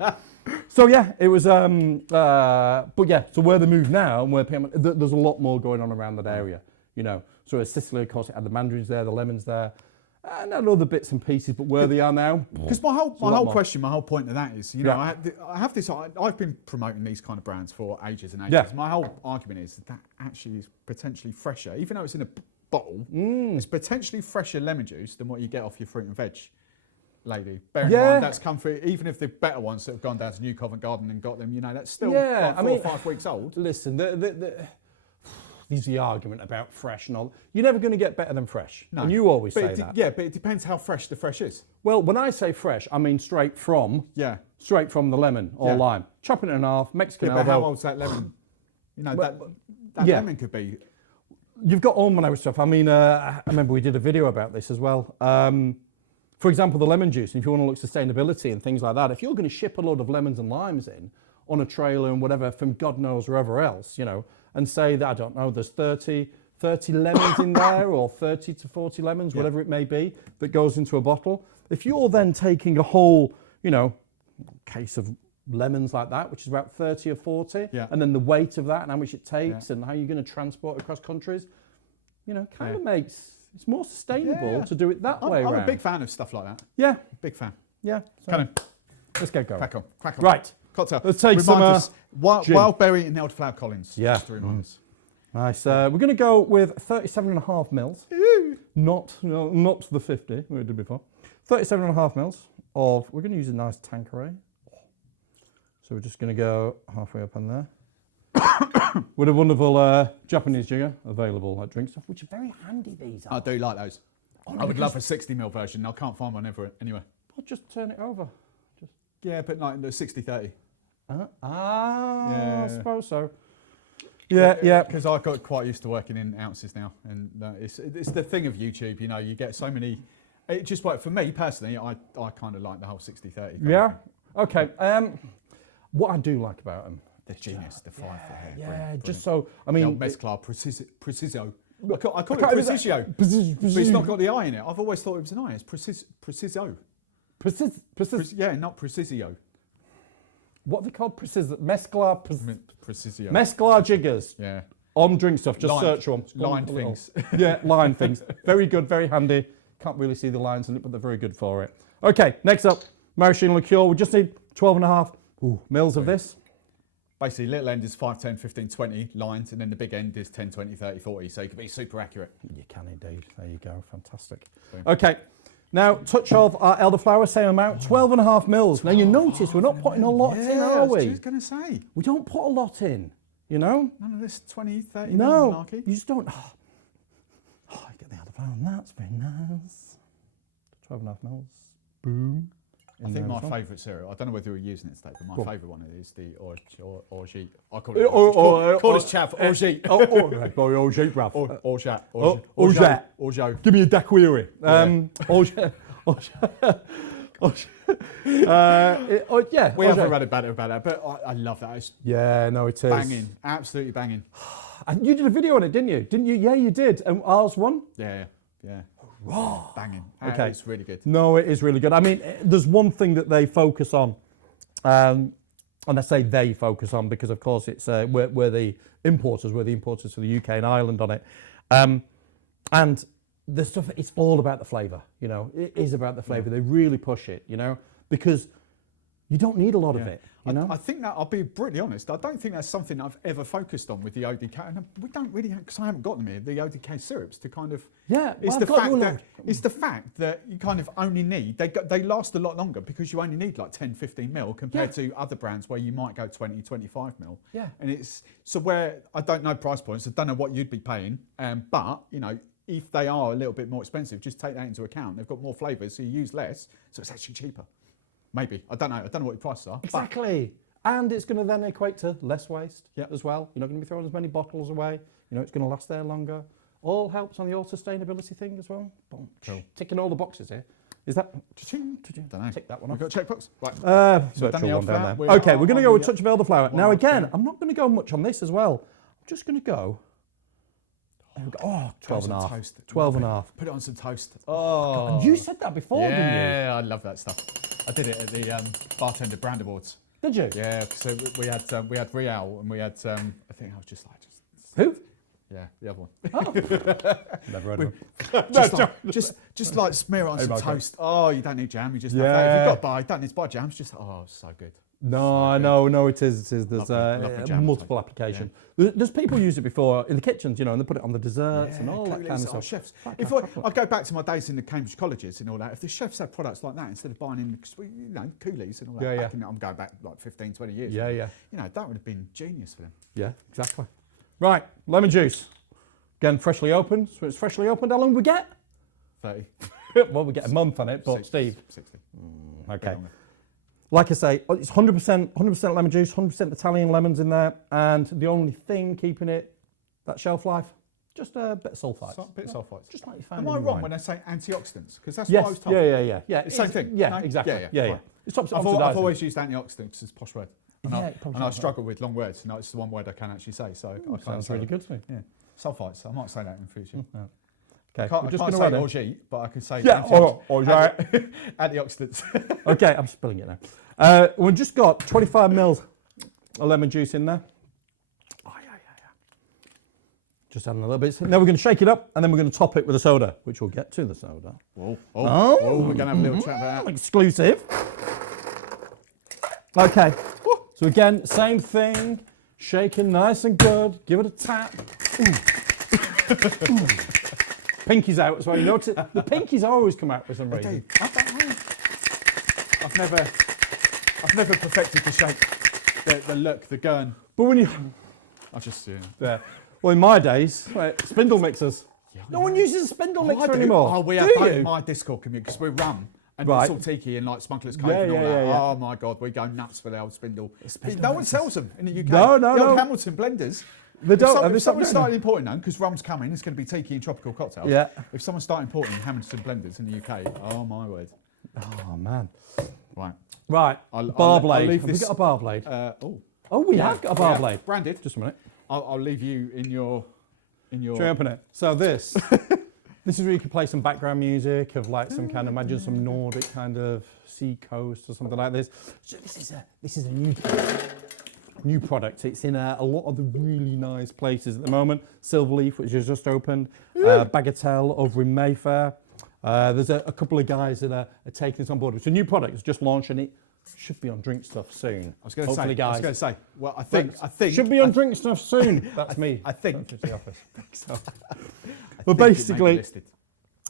So yeah, it was, but yeah, so where they move now and where there's a lot more going on around that area, you know. So in Sicily, of course, it had the mandarins there, the lemons there, and other bits and pieces. But where they are now, because my whole point of that is, you know, Yeah. I have this. I've been promoting these kind of brands for ages and ages. Yeah. My whole argument is that actually is potentially fresher, even though it's in a bottle. It's potentially fresher lemon juice than what you get off your fruit and veg lady. Bear in mind that's come through. Even if the better ones that have gone down to New Covent Garden and got them, you know, that's still like 4 or 5 weeks old. Listen, there's the argument about fresh and all. You're never going to get better than fresh. No. And you always But say that. Yeah, but it depends how fresh the fresh is. Well, when I say fresh, I mean straight from the lemon or lime. Chopping it in half, Mexican Yeah, but how old's that lemon? You know, that lemon could be. You've got all manner of stuff. I mean, I remember we did a video about this as well. For example, the lemon juice, if you want to look sustainability and things like that, if you're going to ship a load of lemons and limes in on a trailer and whatever from God knows wherever else, you know, and say that, I don't know, there's 30 lemons in there or 30 to 40 lemons, whatever it may be, that goes into a bottle. If you're then taking a whole, you know, case of lemons like that, which is about 30 or 40, and then the weight of that and how much it takes and how you're going to transport across countries, you know, kind of makes, it's more sustainable to do it that way around. I'm a big fan of stuff like that. Yeah. Big fan. Yeah. So Kind of. let's get going. Crack on. Right. Cocktail. Let's take some Wild Berry and Elderflower Collins. Yeah. Just to remind us. Nice. We're going to go with 37.5 mils. Not the 50 we did before. 37.5 mils of, we're going to use a nice Tanqueray. So we're just going to go halfway up on there. With a wonderful Japanese jigger available at Drinkstuff, which are very handy, these are. I do like those. I would love a 60ml version. I can't find one anywhere. Well, just turn it over. Yeah, but like the 60-30. I suppose so. Yeah. Because I got quite used to working in ounces now, and it's the thing of YouTube. You know, you get so many. It just worked for me personally. I kind of like the whole 60-30. Yeah. Okay. What I do like about them, they're genius. The 5 for here. yeah, Brilliant. just so I mean, Mesclar Preciso. I call it Precisio, but it's not got the I in it. I've always thought it was an I. It's Preciso. Yeah, not Precisio. What are they called? Mesclar. Precisio. Mesclar jiggers. Yeah. On Drinkstuff, just search them. Line things. Yeah, line things. Very good, very handy. Can't really see the lines in it, but they're very good for it. Okay, next up, maraschino liqueur. We just need 12.5 mils of this. Basically, little end is 5, 10, 15, 20 lines, and then the big end is 10, 20, 30, 40, so you can be super accurate. You can indeed. There you go. Fantastic. Okay. Now, touch of our elderflower, same amount, 12.5 mils. Now, you notice we're not putting a lot in, are we? I was just going to say. We don't put a lot in, you know? None of this 20, 30 No, malarkey. you just don't. Oh, you get the elderflower on that. It's very nice. 12.5 mils. Boom. I think my favourite cereal, I don't know whether we're using it today, but my favourite one is the orgeat. I call it call this chaff orgeat. Orgeat, Ralph. Orgeat. Give me a daiquiri. Yeah. We haven't read about that, but I love that. It's no, it is. banging, absolutely banging. And you did a video on it, didn't you? Didn't you? Yeah, you did. And ours won? Yeah. Banging. Okay. It's really good. No, it is really good. I mean, there's one thing that they focus on, and I say they focus on because, of course, it's we're the importers. We're the importers for the UK and Ireland on it, and the stuff. It's all about the flavour. You know, it is about the flavour. They really push it. You know, because you don't need a lot of it. You know? I think that, I'll be brutally honest, I don't think that's something I've ever focused on with the ODK. And we don't really, because I haven't got them here, the ODK syrups to kind of... Yeah, it's the fact that you kind of only need, they last a lot longer because you only need like 10, 15 mil compared to other brands where you might go 20, 25 mil. Yeah. And it's, so where, I don't know price points, I don't know what you'd be paying, but, you know, if they are a little bit more expensive, just take that into account. They've got more flavours, so you use less, so it's actually cheaper. Maybe. I don't know what your prices are. Exactly. And it's going to then equate to less waste as well. You're not going to be throwing as many bottles away. You know, it's going to last there longer. All helps on the all sustainability thing as well. Boom. Cool. Ticking all the boxes here. Is that? Don't know. Tick that one off. We've got checkbox. Right. So virtual one down there. Okay, we're going to go with touch of elderflower. Now again, I'm not going to go much on this as well. I'm just going to go. There we go. Oh, 12 and a half. Toast. 12 and a half. Put it on some toast. Oh. You said that before, didn't you? Yeah, I love that stuff. I did it at the Bartender Brand Awards. Did you? Yeah, so we had Real and we had, I think I was just like... Who? Yeah, the other one. Never heard of it. Just like smear it on some my God. toast. Oh, you don't need jam. You just have that. If you've got bar, you don't need to buy jam. It's just so good. No, it is. There's Lovely jam multiple applications. There's people use it before in the kitchens, and they put it on the desserts and all that kind of stuff. Chefs. If I go back to my days in the Cambridge colleges and all that, if the chefs had products like that instead of buying in, coolies and all that, I'm going back like 15, 20 years. Yeah. That would have been genius for them. Yeah, exactly. Right, lemon juice. Again, freshly opened. So it's freshly opened. How long do we get? 30. Well, we get a month on it, but Steve. 60. Okay. Like I say, it's 100% lemon juice, 100% Italian lemons in there, and the only thing keeping it that shelf life, just a bit of sulfites. Bit of sulfites. Just like you found Am I in wrong wine. when I say antioxidants? Because that's Yes. what I was told. Yeah. It's the same thing. Yeah, No? exactly. Yeah. Yeah. It stops I've oxidizing. always used antioxidants as posh word. And Yeah, I struggle with long words. No, it's the one word I can actually say. So I can't Sounds say really that. good to me. Yeah. Sulfites. I might say that in the future. Okay, I we're just can't going to say orgeat, but I can say antioxidants. Okay, I'm spilling it now. We've just got 25 mils of lemon juice in there. Oh, yeah. Just adding a little bit. Now we're going to shake it up, and then we're going to top it with a soda, which we'll get to the soda. Whoa, we're going to have a little chat about that. Exclusive. Okay, so again, same thing. Shaking nice and good. Give it a tap. Ooh. Pinky's out as well. You notice it? The pinkies always come out for some reason. I've never perfected the shape, the look, the gurn. But when you... I just, Yeah. Well, in my days, spindle mixers. No one uses a spindle mixer anymore. Oh, we have both my Discord community because we're rum. And it's all tiki and like Smuggler's Cove and all that. Yeah. Oh my God, we go nuts for the old spindle. No one sells them in the UK. No. The old Hamilton blenders. They don't. If someone started importing them, because rum's coming, it's going to be tiki and tropical cocktails. Yeah. If someone started importing Hamilton blenders in the UK, oh my word. Oh, man. Right. Bar blade. leave Have we this- got a bar blade? We have got a bar blade. Branded. Just a minute. I'll leave you in your. Shall we open it? So this is where you can play some background music of like some kind of, imagine some Nordic kind of sea coast or something like this. So this is a new product. It's in a lot of the really nice places at the moment. Silverleaf, which has just opened. Bagatelle over in Mayfair. There's a couple of guys that are taking this on board. It's a new product. It's just launched and it should be on Drinkstuff soon. I was going to say. Well, I think should be on Drinkstuff soon. That's me. I think. That's the office. So. Well, basically, listed.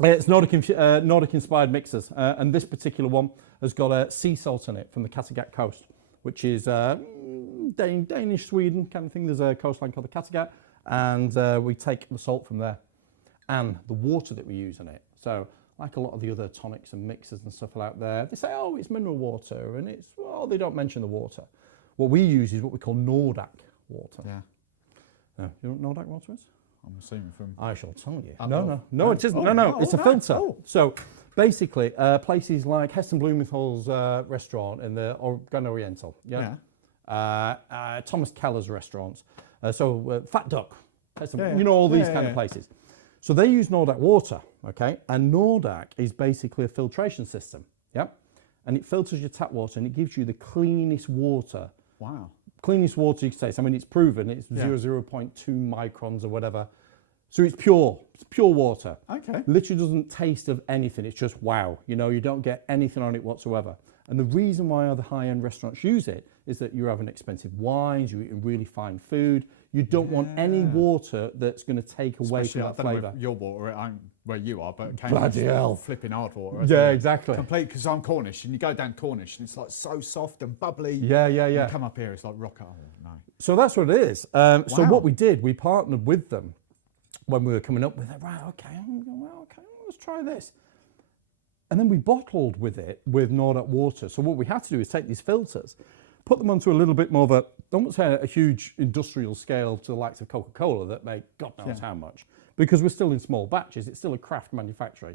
it's Nordic-inspired mixers, and this particular one has got sea salt in it from the Kattegat coast, which is Danish, Sweden kind of thing. There's a coastline called the Kattegat, and we take the salt from there, and the water that we use in it. So, like a lot of the other tonics and mixers and stuff out there, they say, oh, it's mineral water, and they don't mention the water. What we use is what we call Nordic water. Yeah. You know what Nordic water is? I'm assuming from. I shall tell you. Oh, No, it isn't. It's a filter. So basically, places like Heston Blumenthal's restaurant in the Grand Oriental, Thomas Keller's restaurants, Fat Duck, Heston, all these kind of places. So they use Nordic water, okay? And Nordic is basically a filtration system, and it filters your tap water and it gives you the cleanest water. Wow. Cleanest water you can taste. I mean, it's proven. It's 0.2 microns or whatever. So it's pure. It's pure water. Okay. Literally doesn't taste of anything. It's just wow. You don't get anything on it whatsoever. And the reason why other high-end restaurants use it is that you're having expensive wines, you're eating really fine food. You don't want any water that's going to take away from that flavour. Your water, I don't know where you are, but Bloody hell. Flipping hard water. Yeah, exactly. Complete, because I'm Cornish, and you go down Cornish, and it's like so soft and bubbly. Yeah. You come up here, it's like rock. Oh, no. So that's what it is. So what we did, we partnered with them when we were coming up with it. Right, okay, let's try this. And then we bottled with it with Nordic water. So what we had to do is take these filters, put them onto a little bit more of a, I won't say a huge industrial scale to the likes of Coca-Cola that make God knows how much, because we're still in small batches. It's still a craft manufacturer,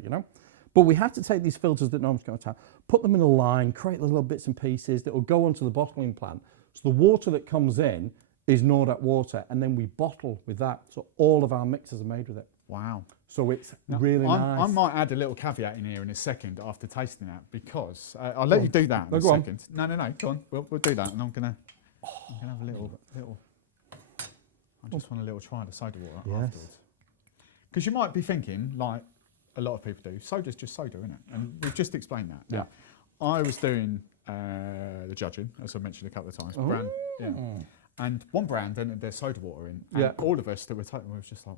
But we had to take these filters that Norm's going to have, put them in a line, create the little bits and pieces that will go onto the bottling plant. So the water that comes in is Nordic water, and then we bottle with that. So all of our mixers are made with it. Wow. So it's really nice. I might add a little caveat in here in a second after tasting that, because I'll let you do that in a second. No, go on. We'll do that, and I'm gonna have a little. I just want a little try of the soda water Yes. afterwards. Because you might be thinking, like a lot of people do, soda's just soda, isn't it? And we've just explained that. Yeah. I was doing the judging, as I mentioned a couple of times. Brand, and one brand entered their soda water in. And all of us that were taking, was just like,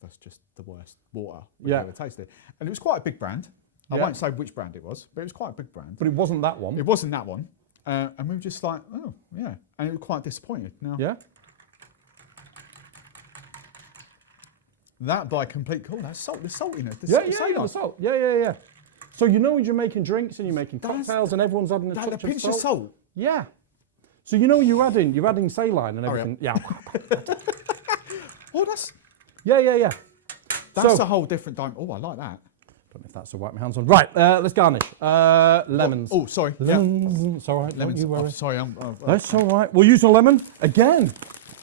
that's just the worst water we've ever tasted. And it was quite a big brand. I won't say which brand it was, but it was quite a big brand. But it wasn't that one. It wasn't that one. And we were just like, oh, yeah. And we were quite disappointed. Now, that by complete, that's salt. There's salt in it. The salt. Yeah. So you know when you're making drinks and you're making cocktails and everyone's adding a touch pinch of of salt. Yeah. So you know you're adding saline and everything. Yeah. Oh, that's Yeah. a whole different dynamic. Oh, I like that. Don't know if that's to wipe my hands on. Right, let's garnish. Lemons. Oh, sorry. Lemons. It's all right. Lemons. Don't you worry. Oh, sorry. That's all right. We'll use a lemon again.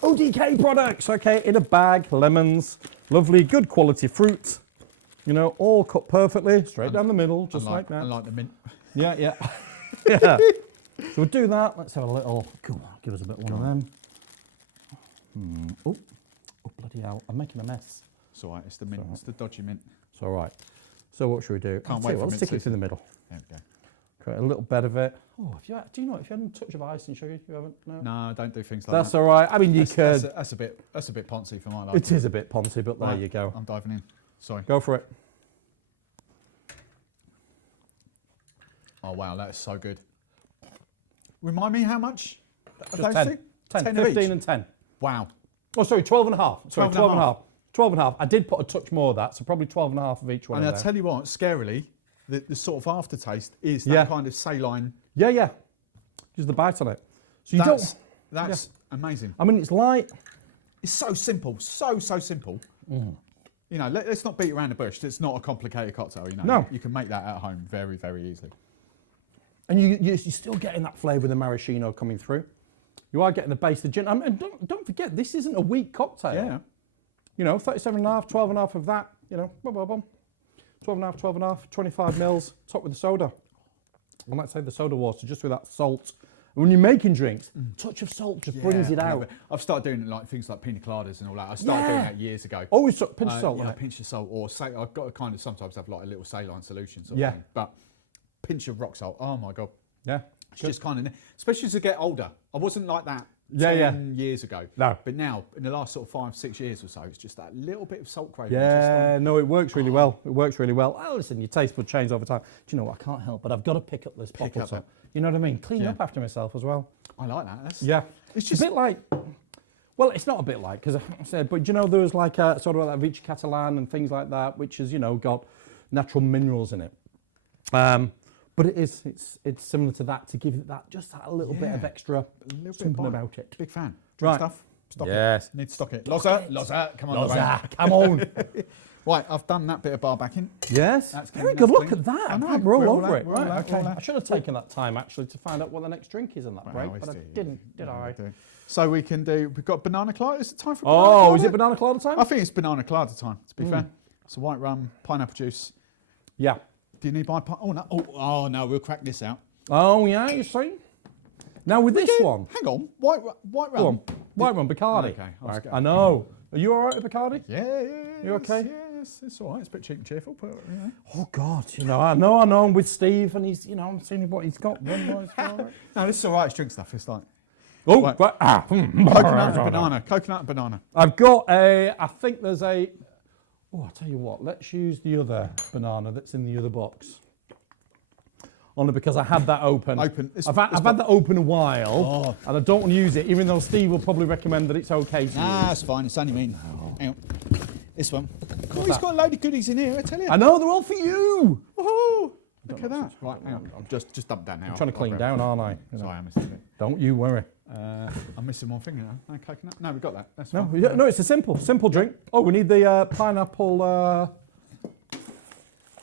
ODK products. Okay, in a bag. Lemons. Lovely, good quality fruit. You know, all cut perfectly, straight down the middle, just like that. I like the mint. Yeah. Yeah. So we'll do that. Let's have a little. Come on, give us a bit of one of them. Oh, bloody hell! I'm making a mess. It's all right. It's the mint. It's the dodgy mint. It's all right. So what should we do? Can't wait for Let's stick it through the middle. There we go. Create a little bed of it. Oh, do you know if you had a touch of ice and sugar? You haven't? No. No, don't do things like That's that. all right. I mean, you could. That's a bit poncy for my life. It is a bit poncy, but there you go. I'm diving in. Sorry. Go for it. Oh wow, that's so good. Remind me how much? Just 10. 10, 15 and 10. Wow. Oh, sorry, 12 and a half. Sorry, 12 and a half. 12 and a half. I did put a touch more of that, so probably 12 and a half of each one. And in I'll there. tell you what, scarily, the sort of aftertaste is that kind of saline. Yeah. Just the bite on it. So you That's amazing. I mean, it's light. It's so simple, so simple. You know, let's not beat around the bush. It's not a complicated cocktail. You know, No. You can make that at home very, very easily. And you're still getting that flavour of the maraschino coming through. You are getting the base of gin. And don't forget, this isn't a weak cocktail. Yeah. You know, 37 and a half, 12 and a half of that, you know, 12 and a half, 25 mils, top with the soda. I might say the soda water, just with that salt. And when you're making drinks, touch of salt just brings it out. I've started doing like things like pina coladas and all that. I started doing that years ago. Always pinch of salt. Yeah, Right? pinch of salt, or I've got to kind of sometimes have like a little saline solution sort of thing. But pinch of rock salt, oh my God. Yeah. It's just kind of, especially as I get older. I wasn't like that 10 years ago. No. But now, in the last sort of 5-6 years or so, it's just that little bit of salt craving. Yeah, no, it works really well. It works really well. Oh, listen, your taste will change over time. Do you know what? I can't help, but I've got to pick up this bottle. up that. You know what I mean? Clean up after myself as well. I like that. It's just a bit like. Well, it's not a bit like, because I said, but you know, there was like sort of like Vichy Catalan and things like that, which has, you know, got natural minerals in it. But it's similar to that, to give it that just that little bit of extra something about it. Big fan. Right. Stuff. Stock Yes. it. Need to stock it. Loza, come on. Come on. Right, I've done that bit of bar backing. Yes. That's Very clean, good. that's Look clean. at that. I know, We're all we're all over out, it. we're all Right. out, we're Okay. all out. I should have taken that time actually to find out what the next drink is in that break, but I didn't, did I? So we can do. We've got banana colada. Is it time for banana colada? Oh, is it banana colada time? I think it's banana colada time. To be fair, it's a white rum, pineapple juice. Yeah. Do you need my? Oh no! Oh no! We'll crack this out. Oh yeah, you see. Now with this one, Hang on, white rum. go on, white one, Bacardi. Okay, I know. Are you all right with Bacardi? Yeah. You okay? Yes, it's all right. It's a bit cheap and cheerful, but you know. Oh God, you know, I know. I'm with Steve, and he's, you know, I'm seeing what he's got. No, this is all right. It's drink stuff. It's like Oh, Right. right. coconut and banana. I've got I think there's a. Oh, I'll tell you what. Let's use the other banana that's in the other box. Only because I had that open. I've had that open a while, and I don't want to use it, even though Steve will probably recommend that it's okay to use. Nah, it's fine. It's only me. Hang on. This one. Oh, he's got a load of goodies in here, I tell you. I know, they're all for you. Woohoo! Look at that. Right, hang on. I'm just dump that now. I'm trying to clean down, aren't I? You know. Sorry, I missed a bit. Don't you worry. I'm missing one finger now. No coconut? No, we've got that. That's No, fine. no, it's a simple drink. Oh, we need the pineapple.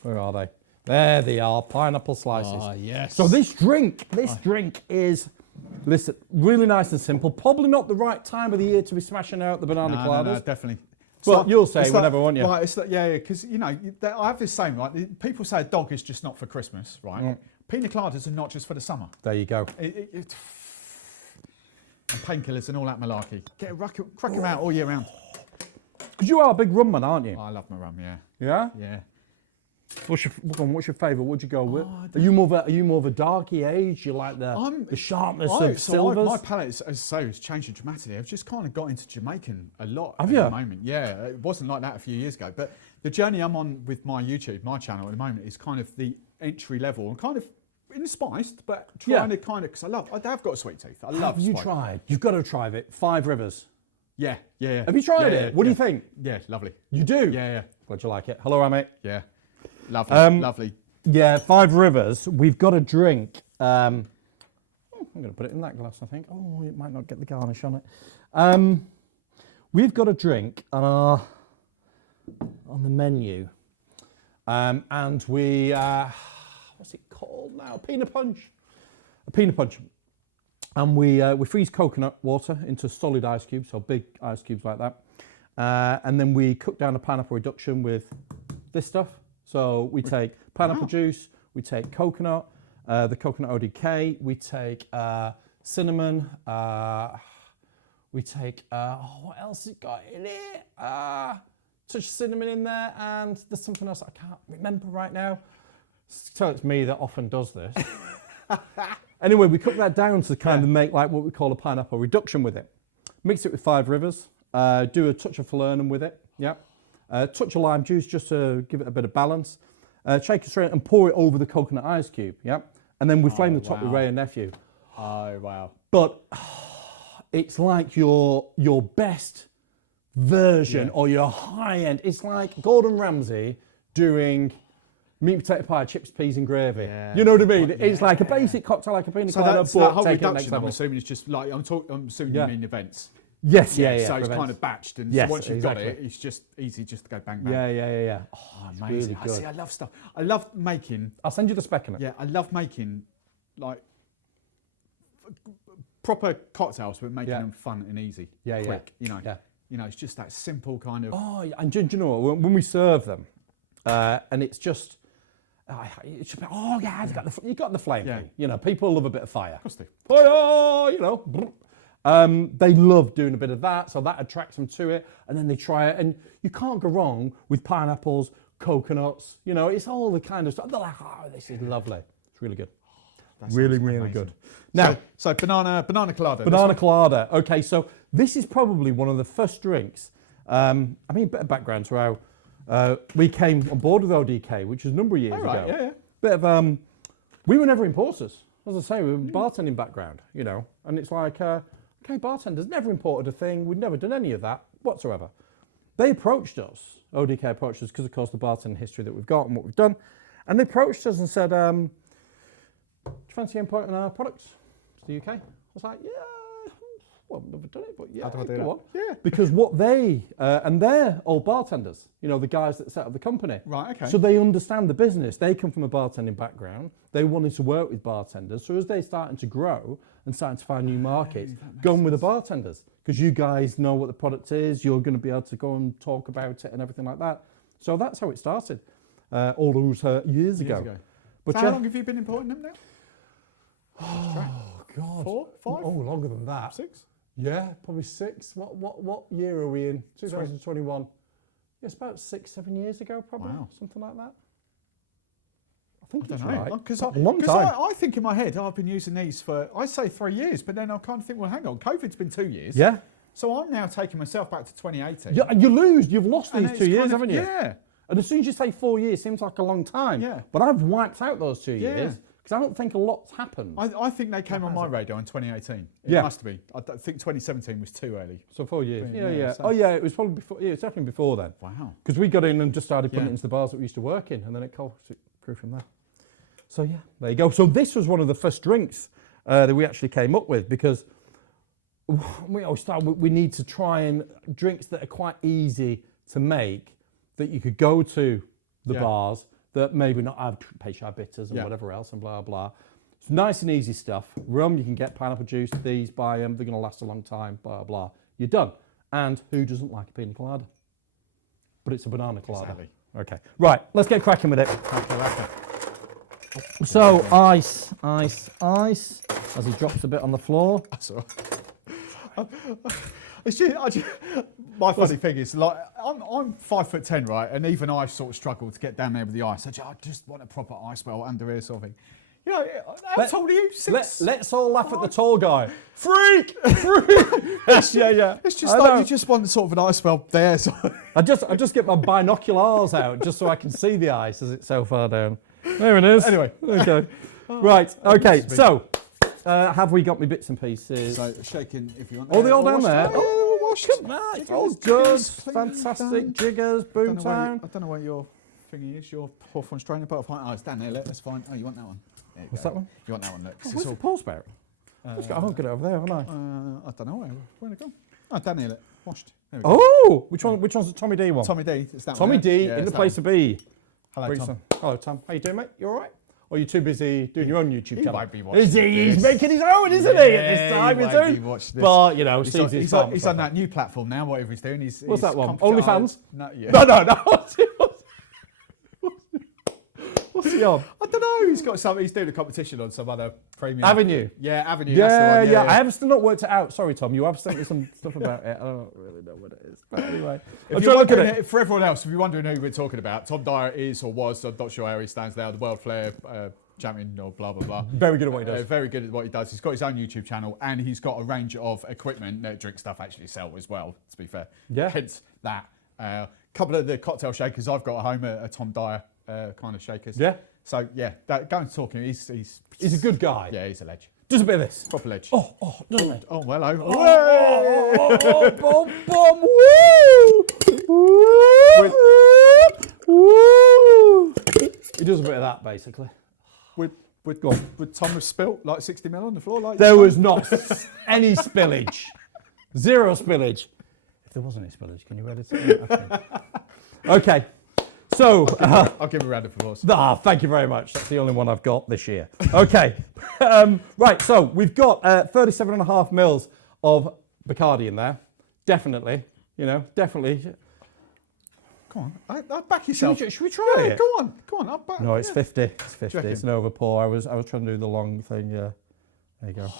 Where are they? There they are, pineapple slices. Oh, yes. So this drink is, listen, really nice and simple. Probably not the right time of the year to be smashing out the banana coladas. No, definitely. But you'll say whenever, won't you? Right, it's like, yeah, because, you know, I have this saying, right, people say a dog is just not for Christmas, right? Pina coladas are not just for the summer. There you go. and painkillers and all that malarkey. Crack them out all year round. Because you are a big rum man, aren't you? Oh, I love my rum, yeah. Yeah? Yeah. What's your favourite? What'd you go with? Are you more of a darky age? You like the sharpness of silvers? My palate, as I say, has changed dramatically. I've just kind of got into Jamaican a lot Have at you? the moment. Yeah, it wasn't like that a few years ago. But the journey I'm on with my YouTube, my channel at the moment, is kind of the entry level and kind of spiced, but trying to kind of, because I have got a sweet tooth. I love Have you spice. tried? You've got to try it. Five Rivers. Yeah. Have you tried it? What do you think? Yeah, lovely. You do? Yeah. Glad you like it. Hello, mate. Yeah. Lovely, lovely. Yeah, Five Rivers. We've got a drink. I'm going to put it in that glass, I think. Oh, it might not get the garnish on it. We've got a drink on the menu. And we, what's it called now? Peanut punch. A peanut punch. And we freeze coconut water into solid ice cubes, so big ice cubes like that. And then we cook down a pineapple reduction with this stuff. So we take pineapple juice, we take coconut, the coconut ODK, we take cinnamon, we take, what else has it got in it? Touch of cinnamon in there, and there's something else I can't remember right now. So it's me that often does this. Anyway, we cook that down to kind of make like what we call a pineapple reduction with it. Mix it with Five Rivers, do a touch of falernum with it, touch of lime juice just to give it a bit of balance. Shake it straight and pour it over the coconut ice cube, and then we flame the top with Ray and Nephew. Oh, wow. But it's like your best version or your high end. It's like Gordon Ramsay doing meat potato pie, chips, peas and gravy. Yeah. You know what I mean? It's like a basic cocktail, like a pina colada, So that but whole take it next reduction, I'm level. assuming, is just like, I'm assuming you mean events. Yes, So it's kind of batched, and so once you've got it, it's just easy just to go bang, bang. Yeah. Oh, amazing. Really good. See, I love stuff. I love making... I'll send you the spec on it. Yeah, I love making, like, proper cocktails, but making them fun and easy, quick, you know. Yeah. You know, it's just that simple kind of... Oh, and do you know what? When we serve them, and it's just... it should be, you got the flame thing. You know, people love a bit of fire. Of course they do. Fire, you know. They love doing a bit of that, so that attracts them to it, and then they try it, and you can't go wrong with pineapples, coconuts, you know, it's all the kind of stuff. They're like, oh, this is lovely. It's really good. Really good. Now, so banana colada. Banana colada. Okay, so this is probably one of the first drinks. I mean, a bit of background to how we came on board with ODK, which was a number of years ago. Yeah. Bit of, we were never importers. As I say, we were bartending background, you know, and it's like, okay, bartenders never imported a thing. We'd never done any of that whatsoever. They approached us. ODK approached us because, of course, the bartending history that we've got and what we've done. And they approached us and said, do you fancy importing our products to the UK? I was like, yeah, well, I've never done it, but yeah, go on. Yeah. Because what they, and they're all bartenders, you know, the guys that set up the company. Right, okay. So they understand the business. They come from a bartending background. They wanted to work with bartenders. So as they're starting to grow and starting to find new markets, going with the bartenders. Because you guys know what the product is, you're going to be able to go and talk about it and everything like that. So that's how it started, all those years ago. But so how long have you been importing them now? Oh, God. 4, 5? Oh, longer than that. 6? Yeah, probably 6. What year are we in? 2021. It's about 6, 7 years ago, probably. Wow. Something like that. I think I it's don't know. right. Because a long time. I think in my head, I've been using these for, I say 3 years, but then I kind of think, well, hang on, COVID's been 2 years. Yeah. So I'm now taking myself back to 2018. Yeah, you've lost these 2 years, haven't you? Yeah. And as soon as you say 4 years, seems like a long time. Yeah. But I've wiped out those 2 years because I don't think a lot's happened. I think they came on my radar in 2018. It must be. I don't think 2017 was too early. So 4 years. Yeah, Yeah. so- Oh, yeah, it was probably before. Yeah, it's definitely before then. Wow. Because we got in and just started putting Yeah. it into the bars that we used to work in, and then it grew from there. So yeah, there you go. So this was one of the first drinks that we actually came up with, because we always thought we need to try and drinks that are quite easy to make, that you could go to the bars, that maybe not have Peychaud bitters and whatever else and blah blah. It's nice and easy stuff. Rum, you can get pineapple juice. These, buy them. They're going to last a long time. Blah blah. You're done. And who doesn't like a pina colada? But it's a banana colada. Exactly. Okay. Right. Let's get cracking with it. So ice, as he drops a bit on the floor. So, My funny thing is, like, I'm 5'10", right, and even I sort of struggle to get down there with the ice. I just want a proper ice well under here sort of thing. You know, how tall are you? 6? Let's all laugh at the tall guy. Freak! Yeah. It's just like you just want sort of an ice well there. So. I just get my binoculars out just so I can see the ice as it's so far down. There it is. Anyway. Okay. Right. Okay. So, have we got me bits and pieces? So shaking if you want. Oh, they're all down there. Oh, washed. It's all good. Fantastic. Jiggers. Boomtown. I don't know where your thingy is. Your Hawthorne strainer, but it's down there. Look, that's fine. Oh, you want that one? What's that one? You want that one? Look. Where's the pulse barrel? I've got it over there, haven't I? I don't know where'd it go? Oh, down here. Look. Washed. There we go. Oh, which one's the Tommy D one? Tommy D. It's that Tommy one. D in the place to be. Hello, Tom. Hello, Tom. How you doing, mate? You all right? Or are you too busy doing your own YouTube channel? He might be watching. He's making his own, isn't he? At this time, he might be watching this. But you know, he's on that new platform now. Whatever he's doing, what's that one? OnlyFans? No. What's he on? I don't know. He's got some. He's doing a competition on some other premium. Avenue. Yeah, Avenue. Yeah, that's the one. I have still not worked it out. Sorry, Tom. You have sent me some stuff about it. I don't really know what it is. But anyway, if you're looking at it, for everyone else, if you're wondering who we're talking about, Tom Dyer is or was. I'm not sure how he stands now. The World Flair champion or blah blah blah. Very good at what he does. Very good at what he does. He's got his own YouTube channel and he's got a range of equipment that Drinkstuff actually sell as well. To be fair. Yeah. Hence that. A couple of the cocktail shakers I've got at home are Tom Dyer kind of shakers. Yeah. So yeah, go and talk to him. He's a good guy. Yeah, he's a ledge. Just a bit of this. Proper ledge. Oh, doesn't it? Oh, well, Woo! He does a bit of that, basically. Would Tom have spilt like 60 mil on the floor? Like there was not any spillage. Zero spillage. If there wasn't any spillage, can you edit it? Okay. So, I'll give a round of applause. Thank you very much. That's the only one I've got this year. Okay. Right, so we've got 37.5 mils of Bacardi in there. Definitely. Definitely. Go on. I'll back yourself. Should we try it? Go on. I'll back. No, it's 50. It's 50. Reckon? It's an overpour. I was trying to do the long thing. Yeah. There you go.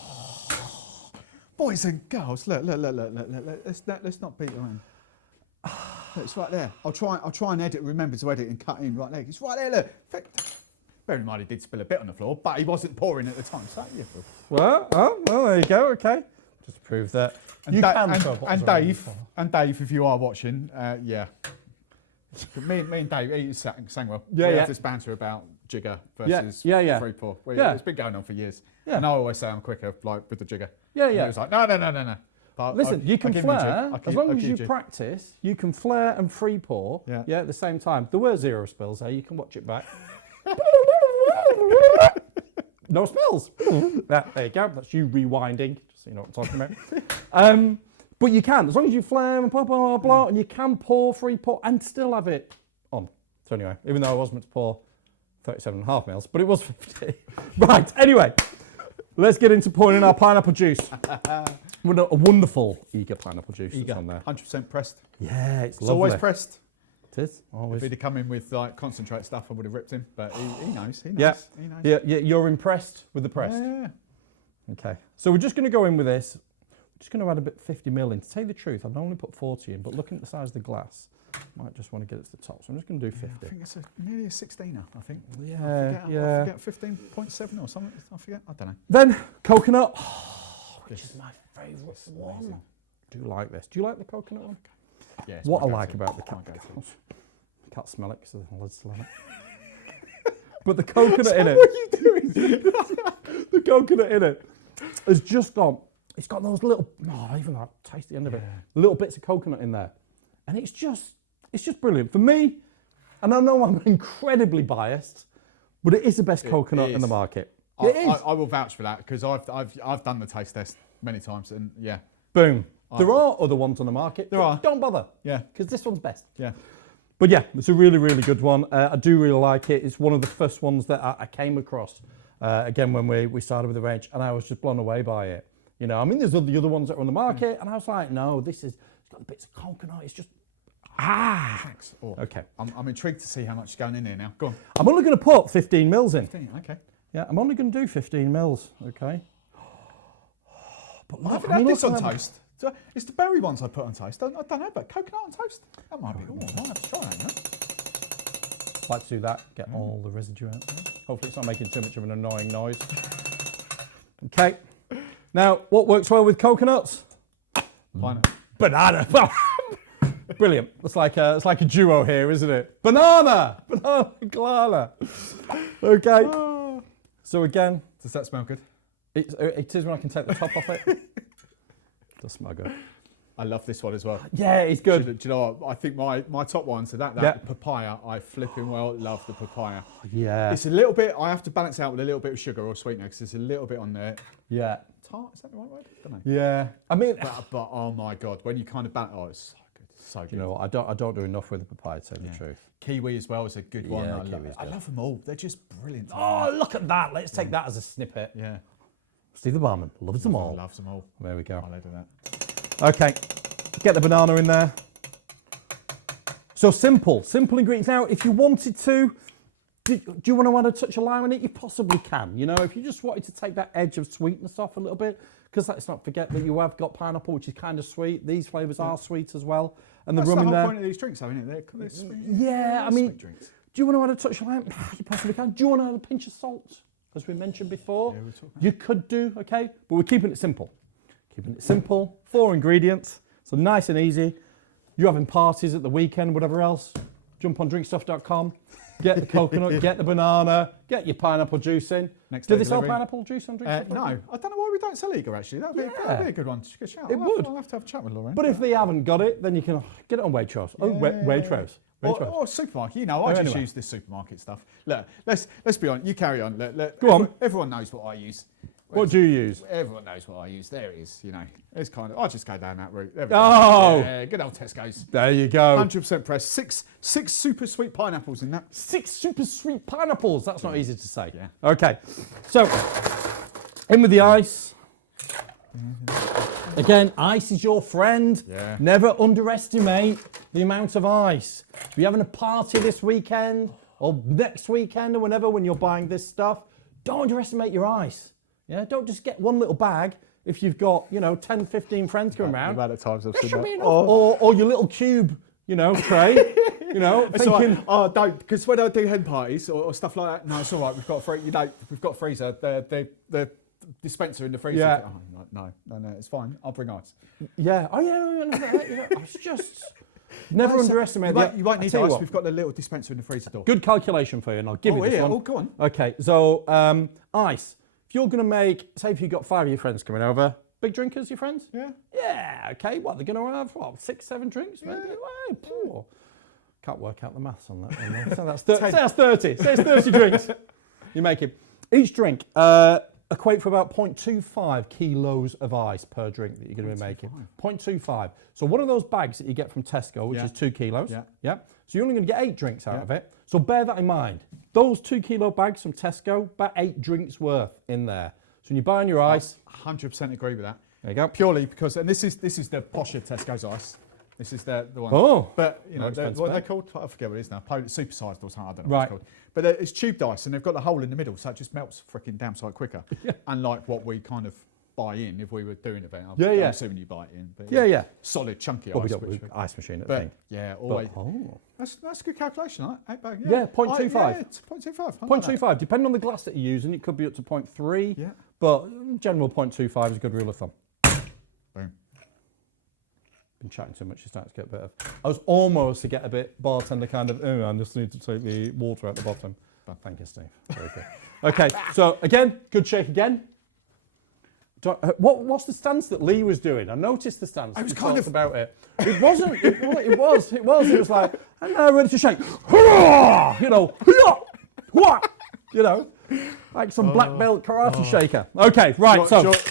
Boys and girls, look. Let's not beat around. Look, it's right there. I'll try and remember to edit and cut in right there. It's right there, look. Bear in mind he did spill a bit on the floor, but he wasn't pouring at the time. So yeah. Well, there you go. Okay. Just to prove that and Dave, if you are watching, yeah. me and Dave, he sang well. Yeah, we have this banter about jigger versus free pour. It's been going on for years. Yeah. And I always say I'm quicker, like with the jigger. Yeah. And he was like, no. But listen, you can flare, as long as you practice, you can flare and free pour at the same time. There were zero spills there, you can watch it back. No spills. There you go, that's you rewinding, just so you know what I'm talking about. But you can, as long as you flare and blah, blah, and you can pour, free pour, and still have it on. So anyway, even though I was meant to pour 37.5 mils, but it was 50. Right, anyway, let's get into pouring in our pineapple juice. A wonderful Eager pineapple juice that's on there. 100% pressed. Yeah, it's lovely. Always pressed. It is, always. If he'd have come in with like concentrate stuff, I would have ripped him. But he knows. Yeah, you're impressed with the pressed. Yeah. Okay, so we're just going to go in with this. We're just going to add a bit 50 ml in. To tell you the truth, I've normally put 40 in, but looking at the size of the glass, I might just want to get it to the top. So I'm just going to do 50. I think it's nearly a 16er, I think. Yeah, I forget 15.7 or something. I forget. I don't know. Then coconut, which is my favourite one. Do you like this? Do you like the coconut one? Yeah. What I like about the coconut, I can't smell it because the lid's still on it. But the coconut in it. What are you doing? The coconut in it has just gone. It's got those little, even that taste the end of it. Little bits of coconut in there, and it's just brilliant for me. And I know I'm incredibly biased, but it is the best coconut in the market. I will vouch for that because I've done the taste test many times, and yeah. Boom. There are other ones on the market. There are. Don't bother. Yeah. Because this one's best. Yeah. But yeah, it's a really, really good one. I do really like it. It's one of the first ones that I came across, again, when we started with the range, and I was just blown away by it. You know, I mean, there's the other ones that are on the market, and I was like, no, it's got the bits of coconut. It's just, Thanks. Okay. I'm intrigued to see how much is going in here now. Go on. I'm only going to put 15 mils in. 15, okay. Yeah, I'm only going to do 15 mils, okay? But I haven't had this on toast. So it's the berry ones I put on toast. I don't know, but coconut on toast? That might be. Oh, I might have to try that, you know? Like to do that, get all the residue out. Hopefully it's not making too much of an annoying noise. Okay. Now, what works well with coconuts? Pineapple. Banana. Brilliant. It's like a duo here, isn't it? Banana and Colada. Okay. So again, Does that smell good? it is when I can take the top off it. Does smell good. I love this one as well. Yeah, it's good. Do you know what? I think my top one, so that Yeah. papaya, I flipping well love the papaya. Yeah. It's a little bit, I have to balance out with a little bit of sugar or sweetener because there's a little bit on there. Yeah. Tart, is that the right word? I don't know. Yeah. I mean, But oh my God, when you kind of balance, oh, it's so good. It's so good. you know what? I don't do enough with the papaya, to tell you the truth. Kiwi as well is a good one. Yeah, I love them all. They're just brilliant. Oh, look at that. Let's take that as a snippet. Yeah. Steve the barman loves them all. Loves them all. There we go. I'll do that. Okay. Get the banana in there. So simple ingredients. Now, if you wanted to, do you want to add a touch of lime in it? You possibly can. You know, if you just wanted to take that edge of sweetness off a little bit, because let's not forget that you have got pineapple, which is kind of sweet. These flavours are sweet as well. And That's the rum the in whole there. point of these drinks, though, isn't it? They're sweet. Yeah, I mean, sweet drinks. do you want to add a touch of lime? You possibly can. Do you want to add a pinch of salt? As we mentioned before, we're talking about you could do, okay? But we're keeping it simple. Keeping it simple, 4 ingredients, so nice and easy. You're having parties at the weekend, whatever else, jump on drinkstuff.com, get the coconut, get the banana, get your pineapple juice in. Next Do day they sell delivery. pineapple juice on Drinkstuff? No, I don't know why we don't sell Eager, actually. That'd be a good one. Good shout. It would. I'll have to have a chat with Lauren. But if they haven't got it, then you can get it on Waitrose. Oh, Waitrose. Or supermarket, you know, I just anyway. use this supermarket stuff. Look, let's be honest. You carry on. Go on. Everyone knows what I use. What do you use? Everyone knows what I use. There it is. You know, it's kind of. I just go down that route. Oh! Yeah, good old Tesco's. There you go. 100% pressed. Six super sweet pineapples in that. 6 super sweet pineapples. That's not easy to say. Yeah. Okay. So, in with the ice. Again, ice is your friend. Yeah. Never underestimate the amount of ice. If you're having a party this weekend or next weekend or whenever when you're buying this stuff, don't underestimate your ice. Yeah, don't just get one little bag if you've got, 10, 15 friends coming around. The amount of times I've That seen should that. be enough. Or your little cube, tray. It's all thinking, right. Oh, don't, because when I do hen parties or stuff like that, no, it's all right. We've got a freezer. The dispenser in the freezer. Yeah. Oh, no, it's fine. I'll bring ice. yeah. Oh, yeah. I was just never underestimate that. You won't need ice. We've got the little dispenser in the freezer door. Good calculation for you, and I'll give you this one. Oh, go on. Okay, so ice. If you're going to make, say if you've got 5 of your friends coming over, big drinkers, your friends? Yeah. Yeah, okay. What, they're going to have, 6, 7 drinks? Maybe? Well, poor. Can't work out the maths on that one. Though. So that's 30. Say it's 30 drinks you make it. Each drink equate for about 0.25 kilos of ice per drink that you're going to be making. 0.25. So one of those bags that you get from Tesco, which is 2 kilos. Yeah. So you're only going to get 8 drinks out of it. So bear that in mind. Those 2 kilo bags from Tesco, about 8 drinks worth in there. So when you're buying your ice, 100% agree with that. there you go. Purely because, and this is the posher Tesco's ice. This is the one. Oh, but more expensive, what are they called? I forget what it is now. Supersized or something. I don't know Right. what it's called. But it's tubed ice, and they've got the hole in the middle, so it just melts freaking damn sight quicker. Unlike what we kind of buy in if we were doing an event. I'm assuming you buy it in. But Yeah. solid chunky Well, we ice. got an ice machine at the But thing. yeah, But, always. oh. That's a good calculation, right? 8 bag. Yeah, 0.25. Yeah, it's 0.25. I like that. 0.25, depending on the glass that you're using, it could be up to 0.3. Yeah. But general 0.25 is a good rule of thumb. Boom. Been chatting too much, you're starting to get a bit of... I was almost to get a bit bartender kind of, I just need to take the water out the bottom. But thank you, Steve. Very good. Okay, so again, good shake again. What's the stance that Lee was doing? I noticed the stance. I was He kind talked of... about it. It wasn't. It was. It was like, I'm now ready to shake. You know, like some black belt karate shaker. Okay, right.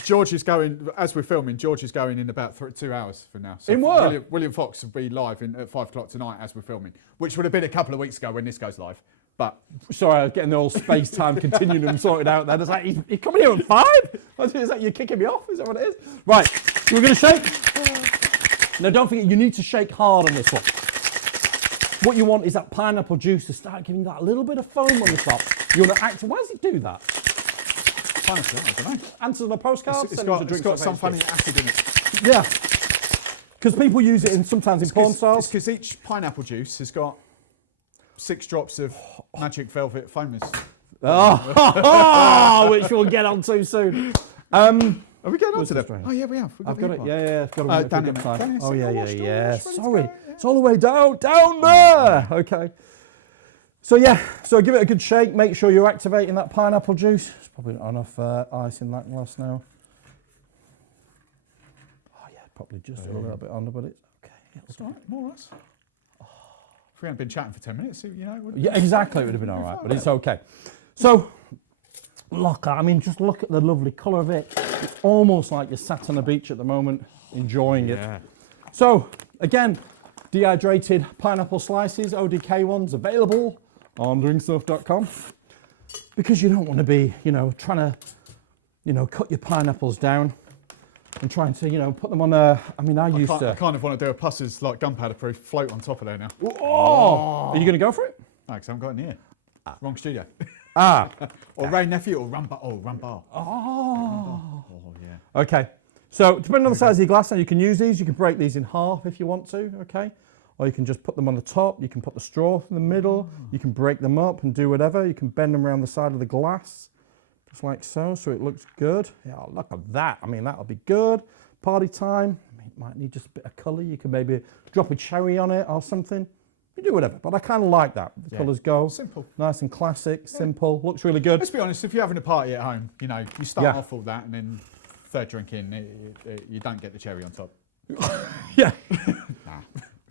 George is going, as we're filming, George is going in about 2 hours from now. So In what? William Fox will be live at 5 o'clock tonight as we're filming, which would have been a couple of weeks ago when this goes live. But sorry, I was getting the whole space-time continuum sorted out then. It's like, he's coming here at 5? Is that you kicking me off? Is that what it is? Right, so we're going to shake. Now, don't forget, you need to shake hard on this one. What you want is that pineapple juice to start giving that little bit of foam on the top. You want to act. Why does it do that? honestly, I don't know. Answers on a postcard. It's got some funny acid in it. Yeah. Because people use it sometimes in porn stars. It's because each pineapple juice has got 6 drops of magic velvet foam mist. Which we'll get on to soon. Are we getting on to that? strange. Oh yeah, we have. I've got it. Yeah. It's got a Danny, good time. Danny, Oh yeah. ready to Sorry, go, yeah. it's all the way down there. Okay. So give it a good shake. Make sure you're activating that pineapple juice. There's probably not enough ice in that glass now. Oh yeah, probably just a little bit under, but it's okay. It's all right, more or less. If we hadn't been chatting for 10 minutes, Yeah, exactly. It would have been all right, but it's okay. So, just look at the lovely colour of it. It's almost like you're sat on a beach at the moment, enjoying it. So, again, dehydrated pineapple slices, ODK ones, available on drinkstuff.com. Because you don't want to be, trying to, cut your pineapples down and trying to, put them on a. I kind of want to do a Puss's like gunpowder proof float on top of there now. Oh! Are you going to go for it? No, because I haven't got any here. Wrong studio. Or Ray Nephew or Rumbar. Oh, yeah. Okay. So, depending on the size of your glass, now you can use these. You can break these in half if you want to, okay? Or you can just put them on the top. You can put the straw in the middle. You can break them up and do whatever. You can bend them around the side of the glass. Just like so it looks good. Yeah, look at that. That'll be good. Party time. It might need just a bit of colour. You can maybe drop a cherry on it or something. You do whatever, but I kind of like that. The colours go. Simple. Nice and classic, simple. Looks really good. Let's be honest, if you're having a party at home, you start off all that and then third drink in, you don't get the cherry on top. Yeah. Nah.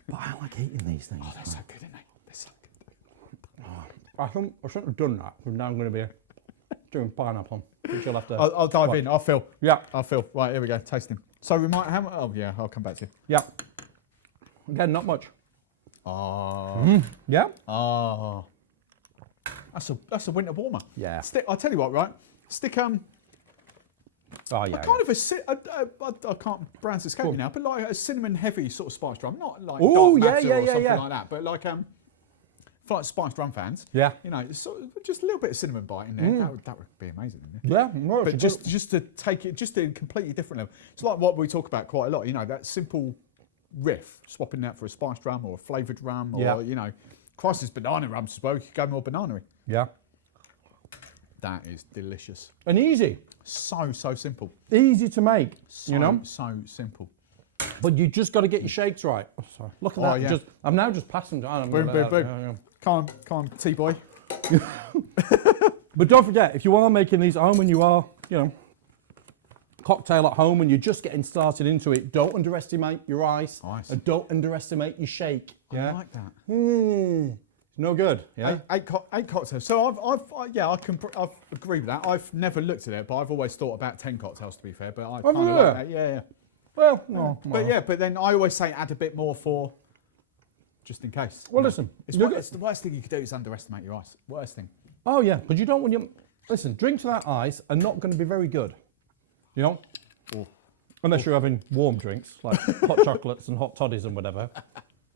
But I like eating these things. Oh, they're so good, aren't they? They're so good. I shouldn't have done that, because now I'm going to be doing pineapple, which you'll have to... I'll dive in. I'll feel. Yeah. Right, here we go. Tasting. So we might have... Oh, yeah, I'll come back to you. Yeah. Again, not much. Oh. Yeah? Oh. That's a winter warmer. Yeah. I'll tell you what, right? Stick Oh, yeah. I can't brands escape me now, but like a cinnamon heavy sort of spiced rum, not like Ooh, Dark yeah, Matter or yeah, something yeah. like that, but like for like spiced rum fans, Yeah. sort of just a little bit of cinnamon bite in there. That would be amazing. Wouldn't it? Yeah. No, But just to take it just to a completely different level. It's like what we talk about quite a lot. That simple riff, swapping that for a spiced rum or a flavoured rum, or Christ's banana rums as well. You could go more banana-y. Yeah. That is delicious. And easy. So simple. Easy to make, So simple. But you just got to get your shakes right. Oh, sorry. Look at that. yeah. I'm now just passing down. Boom. Come on, T-boy. But don't forget, if you are making these at home and you are, cocktail at home and you're just getting started into it, don't underestimate your ice. And don't underestimate your shake. I like that. No good. Yeah. Eight cocktails. So I agree with that. I've never looked at it, but I've always thought about 10 cocktails to be fair. But I kind of like that. Yeah. Well, no. But then I always say add a bit more for just in case. Well, listen. It's the worst thing you could do is underestimate your ice. Worst thing. Oh yeah, but you don't want your listen. Drinks without ice are not going to be very good. Unless you're having warm drinks like hot chocolates and hot toddies and whatever.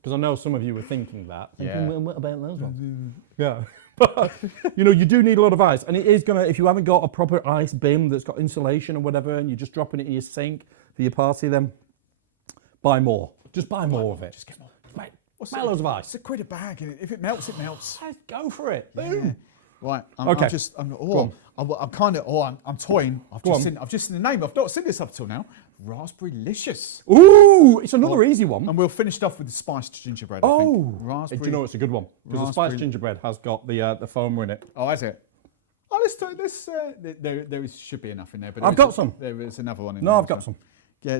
Because I know some of you were thinking that. Yeah. Well, what about those ones? Yeah. But, you do need a lot of ice. And it is going to, if you haven't got a proper ice bin that's got insulation or whatever, and you're just dropping it in your sink for your party, then buy more. Just buy more of it. Just get more. Buy loads of ice. It's £1 a bag. If it melts, it melts. Go for it. Yeah. Boom. Right. Okay. I'm toying. I've just seen the name. I've not seen this up till now. Raspberrylicious. Ooh, it's another easy one. And we'll finish it off with the spiced gingerbread. Oh, raspberry. do you know it's a good one? Because the spiced gingerbread has got the foamer in it. Oh, has it? Oh, let's do this. There should be enough in there. But I've got some. There is another one in No, there. I've got some. Yeah.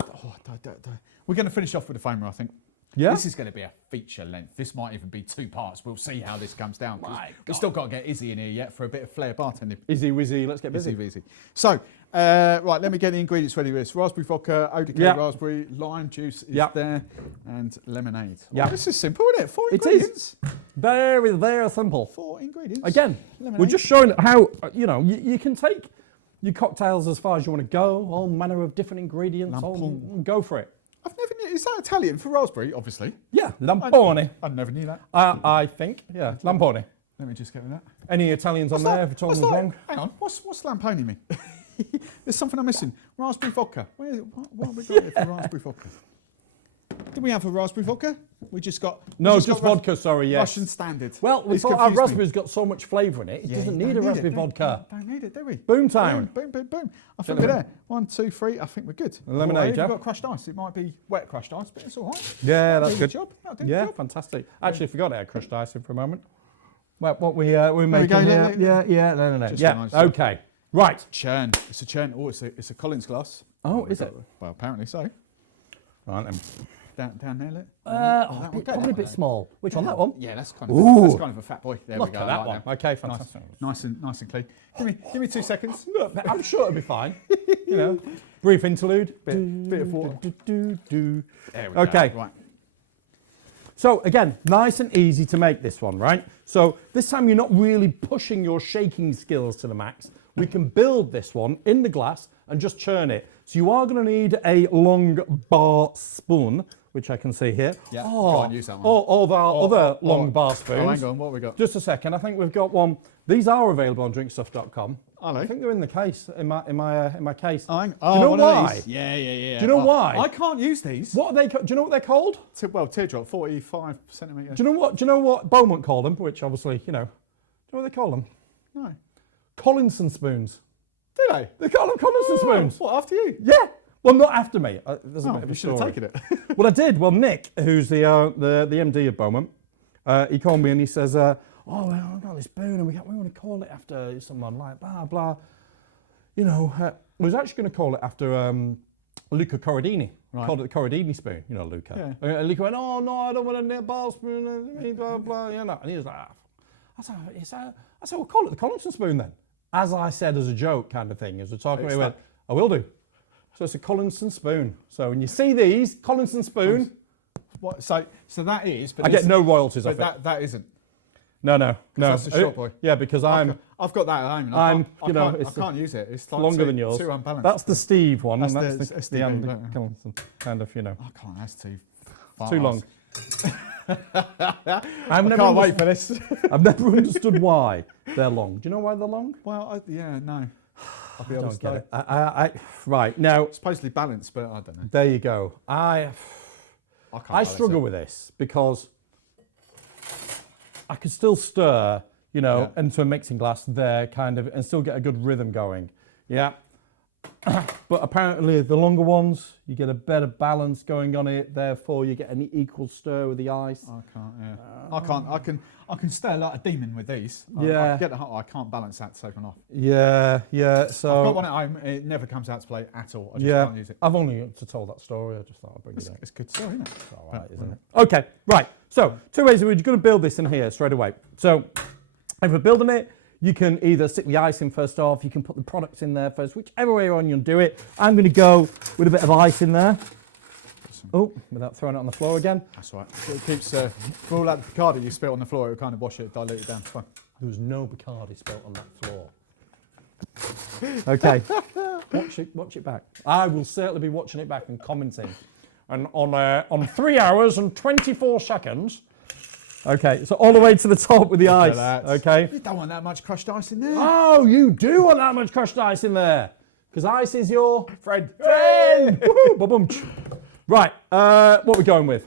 We're going to finish off with the foamer, I think. Yeah. This is going to be a feature length. This might even be 2 parts. We'll see how this comes down. We've still got to get Izzy in here yet for a bit of Flair bartending. Izzy wizzy, let's get busy. Izzy. So, right, let me get the ingredients ready with this. Raspberry vodka, ODK raspberry, lime juice is there, and lemonade. Yeah. Oh, this is simple, isn't it? 4 It ingredients. is. Very, very simple. 4 ingredients. Again, Lemonade. we're just showing how, you can take your cocktails as far as you want to go, all manner of different ingredients, go for it. I've never knew, is that Italian for raspberry, obviously? Yeah, lampone. I never knew that. I think, yeah, lampone. Let me just get with that. Any Italians on there? If you told me wrong. Hang on, what's lampone mean? There's something I'm missing. Raspberry vodka. What have we got here for raspberry vodka? Do we have a raspberry vodka? We just got... No, we just got vodka, sorry, yes. Russian standard. Well, we It's thought our confused me. raspberry's got so much flavour in it, it doesn't need a raspberry vodka. Don't need it, do we? Boom time. Boom, boom, boom. I think we're there. 1, 2, 3. I think we're good. Lemonade, We've yeah? got crushed ice. It might be wet crushed ice, but it's all right. Yeah, that's That'll do good. the job. That'll do the Yeah, job. fantastic. Actually, forgot I had crushed ice in for a moment. Well, what we're making go, here. Yeah, no. Just Yeah, a nice job. okay. Right. Churn. It's a churn. Oh, it's a Collins glass. Oh, is it? Well, apparently so. Right then. Down there, look. Probably a bit small. Which one? That one? Yeah, that's kind of a fat boy. There Look we go. at that I one. like Okay, fantastic. Nice and clean. Give me 2 seconds. Look, I'm sure it'll be fine. You know, brief interlude. Bit of water. There we Okay. go. Right. So again, nice and easy to make this one, right? So this time you're not really pushing your shaking skills to the max. We can build this one in the glass and just churn it. So you are going to need a long bar spoon, which I can see here. Yeah, go on, use that one. Or our other long bar spoons. Oh, hang on, what have we got? Just a second, I think we've got one. These are available on drinkstuff.com. Are they? I think they're in the case, in my case. Oh, Do you know one of why? these. Yeah. Do you know why? I can't use these. What are they? Do you know what they're called? Well, teardrop, 45 centimetres. Do you know what Beaumont called them? Which obviously, you know. Do you know what they call them? No. Collinson spoons. Do they? They call them Collinson spoons. What, after you? Yeah. Well, not after me. There's a bit of a You should have story. taken it. Well, I did. Well, Nick, who's the MD of Beaumont, he called me and he says, "Oh, well, I've got this spoon and we want to call it after someone like blah blah." You know, we was actually going to call it after Luca Corradini. Right. Called it the Corradini spoon. You know, Luca. Yeah. And Luca went, "Oh no, I don't want a bar spoon." Blah blah. You know, and he was like, I said, "We'll call it the Collinson spoon then." As I said, as a joke kind of thing, as we're talking, he went, "I will do." So it's a Collinson spoon. So when you see these, Collinson spoon, What? So that is. But I get no royalties off But it. that isn't. No. That's a short boy. Yeah, because I'm I've got that at home. And I'm, I can't use it. It's like longer than yours. Too unbalanced. That's the Steve one, That's and that's the the Steve Andy one, yeah. Collinson, kind of, you know. I can't. That's too. Too long. I can't wait for this. I've never understood why they're long. Do you know why they're long? Well, no. I'll be I honest. don't get it. Right now, It's supposedly balanced, but I don't know. there you go. I can't. I struggle with this because I could still stir, you know, into a mixing glass there, kind of, and still get a good rhythm going. Yeah. But apparently the longer ones, you get a better balance going on it. Therefore, you get an equal stir with the ice. I can't. Yeah. I can't. I can stir like a demon with these. Yeah. I can't balance that second off. Yeah. So I've got one at home. It never comes out to play at all. I just can't use it. I've only told that story. I just thought I'd bring it up. It's a good story, isn't it? It's all right, isn't it? Okay, right. So, two ways we're going to build this in here straight away. So, if we're building it, you can either stick the ice in first off, you can put the products in there first, whichever way on you'll do it. I'm going to go with a bit of ice in there. Oh, without throwing it on the floor again. That's right. It keeps for all that Bacardi you spilt on the floor, it will kind of wash it, dilute it down. It's fine. There was no Bacardi spilt on that floor. Okay, watch it back. I will certainly be watching it back and commenting. And on 3 hours and 24 seconds. Okay, so all the way to the top with the ice. Okay. You don't want that much crushed ice in there. Oh, you do want that much crushed ice in there. Because ice is your Friend. Woohoo! Ba-boom. Right, what we're going with?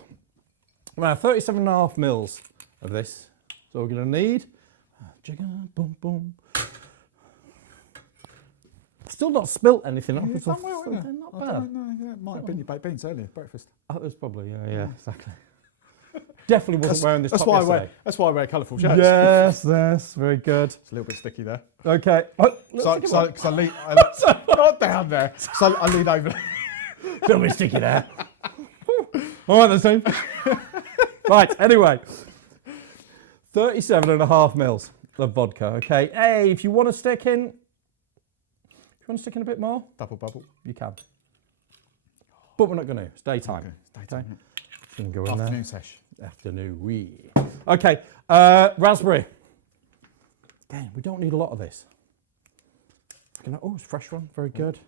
Around 37.5 mils of this. So we're going to need. Jigger, boom, boom. Still not spilt anything. You've done well, Not haven't you? bad. No, it might have been your baked beans earlier, breakfast. Oh, there's probably, yeah, exactly. Definitely wasn't wearing this top yesterday. That's why I wear colourful shirts. Yes, very good. It's a little bit sticky there. Okay. Because I lean not down there. So I lean over. A little bit sticky there. All right, that's fine. Right, anyway. 37.5 mils of vodka, okay? Hey, if you want to stick in a bit more, Double bubble. you can. But we're not going to. It's daytime. Okay, it's daytime. Okay. Just going to go in there. Afternoon sesh. Afternoon. Okay, raspberry. Again, we don't need a lot of this. Oh, it's a fresh one. Very good.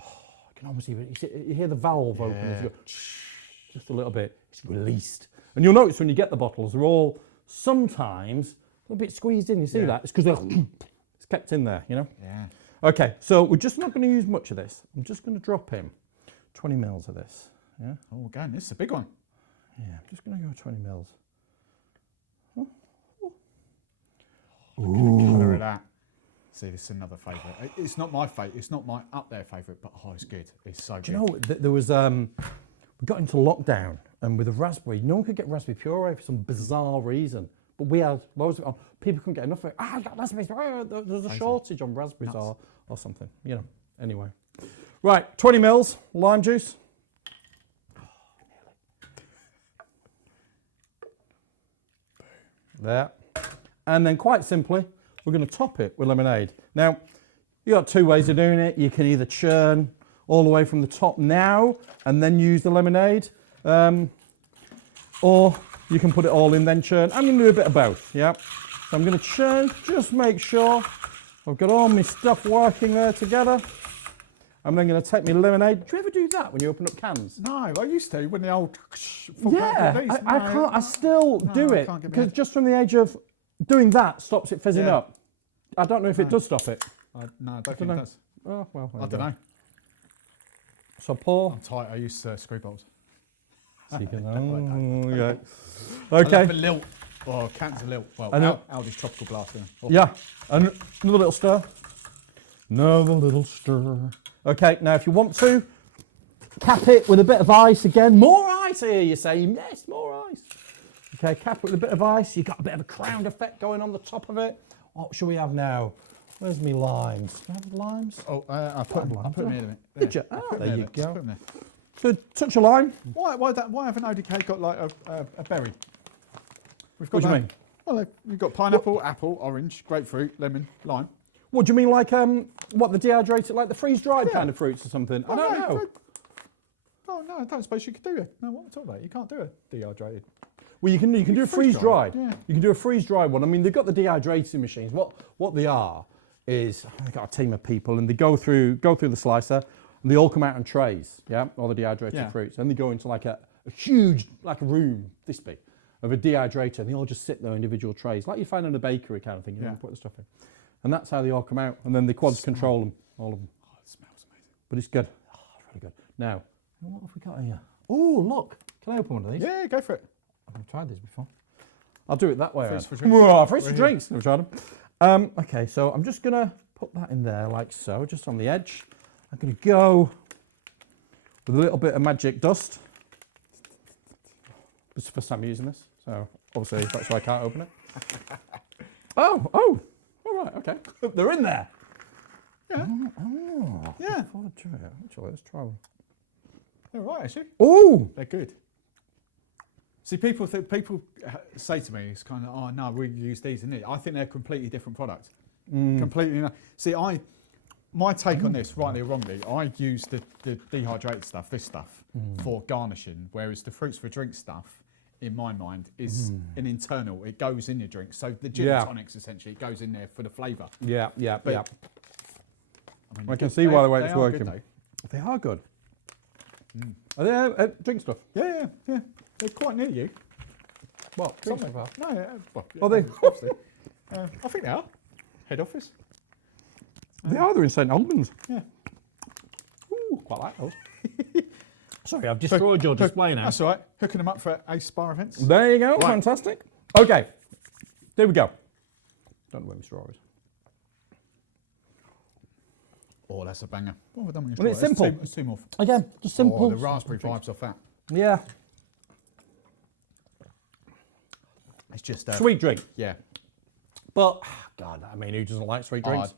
Oh, I can almost even, you hear the valve open as you go, just a little bit. It's released. And you'll notice when you get the bottles, they're all sometimes a little bit squeezed in. You see that? It's because it's kept in there, you know? Yeah. Okay, so we're just not going to use much of this. I'm just going to drop in 20 mils of this. Yeah. Oh, again, this is a big one. Yeah, I'm just going to go 20 mils. Look at the colour of that. See, this is another favourite. It's not my favourite. It's not my up there favourite, but oh, it's good. It's so good. Do you know, there was, we got into lockdown, and with the raspberry, no one could get raspberry puree for some bizarre reason. But we had loads of it on. People couldn't get enough of it. I got raspberries. There's a shortage on raspberries or something, you know. Anyway. Right, 20 mils lime juice. There. And then quite simply, we're going to top it with lemonade. Now, you've got two ways of doing it. You can either churn all the way from the top now and then use the lemonade, or you can put it all in, then churn. I'm going to do a bit of both, yeah? So I'm going to churn, just make sure I've got all my stuff working there together. I'm then going to take my lemonade. Do you ever do that when you open up cans? No, I used to when the old. Yeah, I can't. I still do it because just from the age of doing that stops it fizzing up. I don't know if it does stop it. I don't think it does. Oh well, I don't know. So pour. I'm tight. I use screw balls. So you can, okay. I love a lilt. Oh, cans of lilt. Well, I know. Aldi's tropical blast. Oh. Yeah, and another little stir. Another little stir. Okay, now if you want to, cap it with a bit of ice again. More ice, I hear you saying. Yes, more ice. Okay, cap it with a bit of ice. You've got a bit of a crown effect going on the top of it. What shall we have now? Where's me limes? Do I have limes? Oh, I put them in a minute. Did you? Oh, there you go. Put them there. Good touch of lime. Why haven't ODK got like a berry? We've got What do you mean? Well, we've got pineapple, apple, orange, grapefruit, lemon, lime. What do you mean, like what the dehydrated, like the freeze-dried kind of fruits or something? I don't know. Oh no, I don't suppose you could do it. No, what am I talking about? You can't do it dehydrated. Well, you can do a freeze-dried. Yeah. You can do a freeze-dried one. I mean, they've got the dehydrating machines. What they are is they've got a team of people, and they go through the slicer, and they all come out on trays. Yeah, all the dehydrated fruits, and they go into like a huge, like a room this big, of a dehydrator, and they all just sit there in individual trays, like you find in a bakery kind of thing. You know, put the stuff in, and that's how they all come out. And then the quads control them, all of them. Oh, it smells amazing. But it's good. Oh, it's really good. Now, what have we got here? Oh, look! Can I open one of these? Yeah, go for it. I've tried these before. I'll do it that way. Freeze for drinks. Whoa, freeze for drinks. Never tried them. Okay, so I'm just going to put that in there like so, just on the edge. I'm going to go with a little bit of magic dust. It's the first time using this, so obviously that's why I can't open it. Oh, all right, okay. They're in there. Yeah. Oh, yeah. Actually, let's try one. They're all right, actually. Oh, They're good. See, people say to me, it's kind of, oh no, we use these and it. I think they're completely different products. Completely. See, my take on this, rightly or wrongly, I use the dehydrated stuff, this stuff, for garnishing, whereas the fruits for drink stuff, in my mind, is an internal. It goes in your drink. So the gin and tonics, essentially, it goes in there for the flavour. Yeah. I mean, I can see why the way they it's are working. good, They are good. Are they drink stuff? yeah. They're quite near you. What? Drink stuff? No, well, Are they? Obviously. I think they are. Head office. They are. They're in St Albans. Yeah. Ooh, quite like those. Sorry, I've destroyed your display now. That's all right. Hooking them up for Ace Spa events. There you go. Right. Fantastic. Okay. There we go. Don't know where my straw is. Oh, that's a banger. What have I done with Well, your it's straw? simple. It's two more. Again, just simple. Oh, the raspberry vibes off that. Yeah. It's just Sweet drink. Yeah. But, God, I mean, who doesn't like sweet drinks?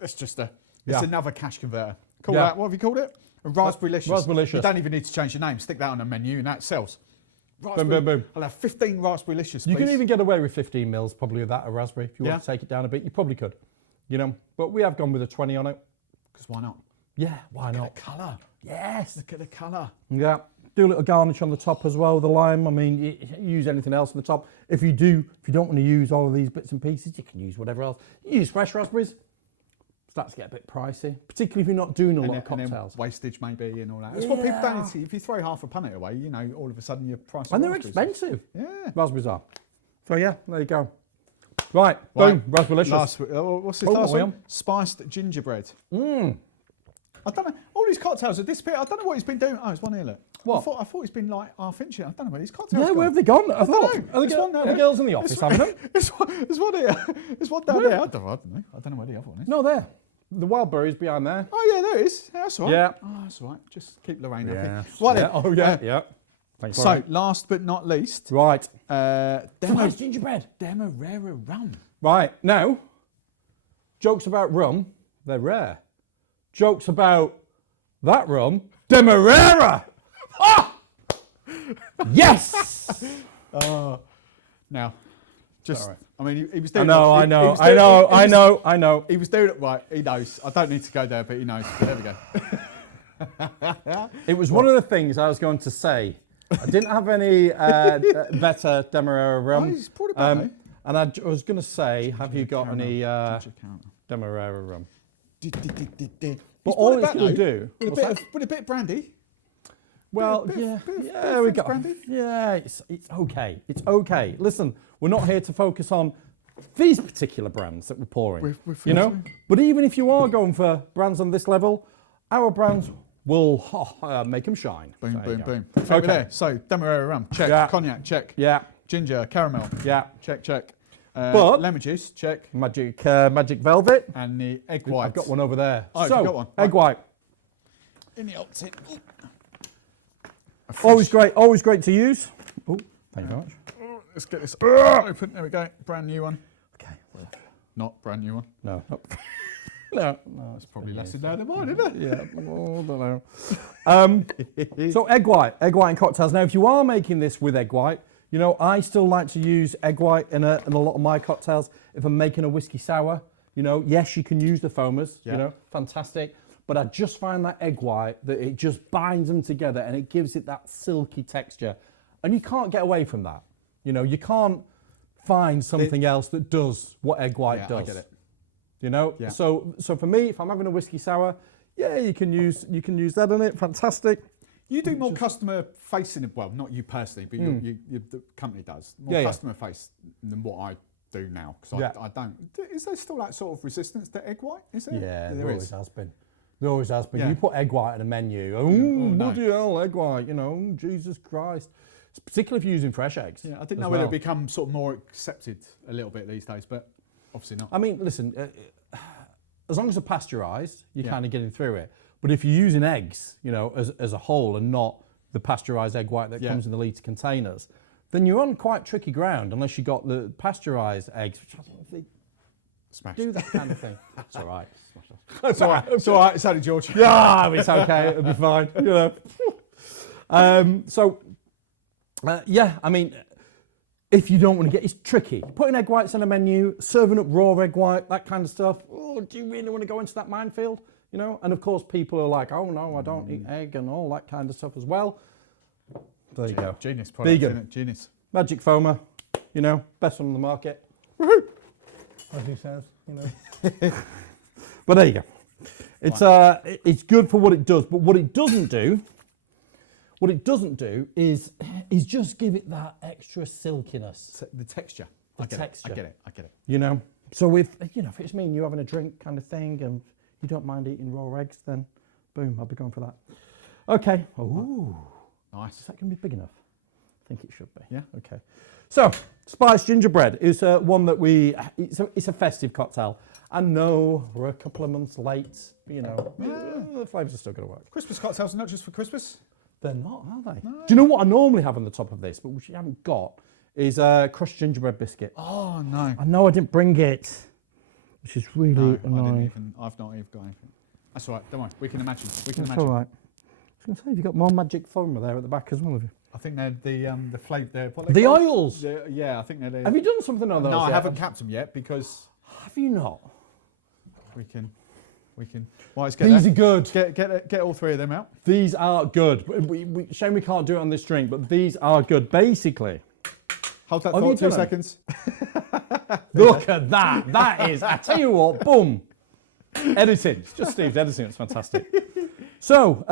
It's just it's another cash converter. Call Yeah. that, what have you called it? A Raspberrylicious. Raspberrylicious. You don't even need to change your name. Stick that on the menu and that sells. Boom, boom, boom. I'll have 15 Raspberrylicious, You please. can even get away with 15 mils probably of that, a raspberry. If you want to take it down a bit, you probably could. You know, but we have gone with a 20 on it. Because why not? Yeah, why not? Look at the colour. Yes. Look at the colour. Yeah. Do a little garnish on the top as well, the lime. I mean, you use anything else on the top. If you don't want to use all of these bits and pieces, you can use whatever else. You use fresh raspberries. Starts to get a bit pricey, particularly if you're not doing a lot of cocktails. And wastage maybe and all that. That's what people don't see. If you throw half a punnet away, you know, all of a sudden your price. And they're expensive. Yeah. Raspberries are. So yeah, there you go. Right, boom, Raspberrylicious. What's this Oh, last what are we one? on? Spiced gingerbread. Mm. I don't know. All all these cocktails have disappeared. I don't know what he's been doing. Oh, there's one here, look. What? I thought he's been like half inching. I don't know where these cocktails Yeah, gone. where have they gone? I thought, know. are There's one the there. girls in the office having them? There's one here. There's one down there. I don't know. I don't know where the other one is. No, there. The wild berries behind there. Oh, yeah, there it is. Yeah, that's all right. Yeah. Oh, that's all right. Just keep Lorraine happy. Yeah. Right Yeah. then. Oh, yeah. Yeah. Thanks. So, last but not least, Right. Demo gingerbread. Demerara rum. Right. Now, jokes about rum, they're rare. Jokes about that rum, Demerara. Ah! Yes! Now, just, Sorry. I mean, he was I doing know, it. I know. He was doing it right. He knows. I don't need to go there, but he knows. There we go. It was one of the things I was going to say. I didn't have any better Demerara rum. Oh, he's brought it back, and I was going to say, have you got any Ginger caramel. Demerara rum? He's But brought all it it's back, going to though, do... with a bit of brandy. Well, Bit of- yeah, bit of yeah, we French got. brandy. Yeah, it's okay. It's okay. Listen, we're not here to focus on these particular brands that we're pouring. We're you know, filtering. but even if you are going for brands on this level, our brands will make them shine. Boom, So there you boom, go. boom. Okay. There. So, Demerara rum, check. Yeah. Cognac, check. Yeah, Ginger, caramel, yeah. check. But- lemon juice, check. Magic velvet. And the egg white. I've got one over there. Oh, so you've got one. egg white. In the old tin. Ooh. Always great to use. Oh, thank you very much. Let's get this open. There we go. Brand new one. Okay. Not brand new one. No. No. That's probably less in there than mine, isn't it? Yeah, I don't know. So egg white in cocktails. Now, if you are making this with egg white, you know, I still like to use egg white in a lot of my cocktails. If I'm making a whiskey sour, you know, yes, you can use the foamers, Yeah. you know, fantastic. But I just find that egg white, that it just binds them together and it gives it that silky texture. And you can't get away from that. You know, you can't find something else that does what egg white does. I get it. You know, Yeah. so for me, if I'm having a whiskey sour, yeah, you can use that in it. Fantastic. You do more customer facing, well, not you personally, but the company does more Yeah, yeah. customer face than what I do now. Because Yeah. I don't. Is there still that sort of resistance to egg white? Is there? Yeah, there there is. always has been. There always has been. Yeah. You put egg white on a menu. Oh, no. bloody hell, egg white. You know, Jesus Christ. Particularly if you're using fresh eggs. Yeah, I didn't as know whether well. it become sort of more accepted a little bit these days, but obviously not. I mean, listen, as long as they're pasteurised, you're Yeah. kind of getting through it. But if you're using eggs, you know, as a whole and not the pasteurised egg white that Yeah. comes in the litre containers, then you're on quite tricky ground unless you got the pasteurised eggs, which I don't know if they Smash. do that kind of thing. It's all right. It's all right. It's all right. It's only George. Yeah, it's okay. It'll be fine. You know. Yeah, I mean, if you don't want to get, it's tricky. Putting egg whites on a menu, serving up raw egg white, that kind of stuff. Oh, do you really want to go into that minefield? You know, and of course, people are like, "Oh no, I don't eat egg," and all that kind of stuff as well. There you go. Genius product, Vegan. isn't it? Genius. Magic foamer, you know, best one on the market. Woohoo! As he says, you know. But there you go. It's good for what it does, but what it doesn't do is just give it that extra silkiness. The texture. The I get texture. it. I get it. You know. So if it's me and you having a drink kind of thing, and you don't mind eating raw eggs, then boom, I'll be going for that. Okay. Ooh, Nice. is that going to be big enough? I think it should be. Yeah. Okay. So, spiced gingerbread is one that it's a festive cocktail. I know we're a couple of months late, you know, the flavours are still going to work. Christmas cocktails are not just for Christmas. They're not, are they? No. Do you know what I normally have on the top of this, but which you haven't got, is a crushed gingerbread biscuit. Oh no. I know I didn't bring it, which is really No, annoying. I've not even got anything. That's all right. Don't worry. We can imagine. That's all right. I was going to say, have you got more magic foamer there at the back as well, have you? I think they're the flavour. The oils! Yeah, I think they're. Have you done something on those No, I yet? haven't capped them yet because Have you not? we can. Well, let's get These that. are good. Get all three of them out. These are good. Shame we can't do it on this drink, but these are good. Basically, Hold that Have you thought 2 done 'em? seconds. look at that. That is, I tell you what, boom. Editing. It's just Steve's editing. It's fantastic. So,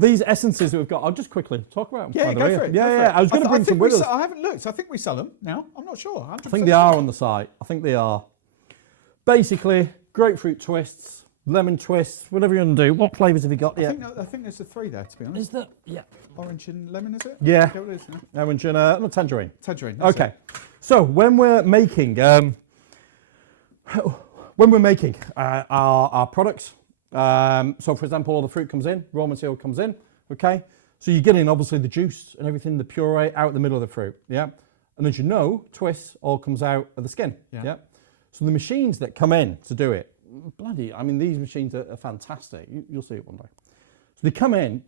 these essences that we've got, I'll just quickly talk about them. Yeah, while go they're for here. it. go for Yeah. it. I was going to bring think some with us. I haven't looked. I think we sell them now. I'm not sure. 100%. I think they are on the site. I think they are. Basically, grapefruit twists, lemon twist, whatever you want to do. What flavours have you got? I think there's a 3 there, to be honest. Is that? Yeah. Orange and lemon, is it? Yeah. What it is, Orange and no, tangerine. Tangerine. That's Okay. it. So when we're making our products, so for example, all the fruit comes in, raw material comes in. Okay. So you get in obviously the juice and everything, the puree out the middle of the fruit. Yeah. And as you know, twist all comes out of the skin. Yeah. So the machines that come in to do it, these machines are fantastic. You'll see it one day. So they come in,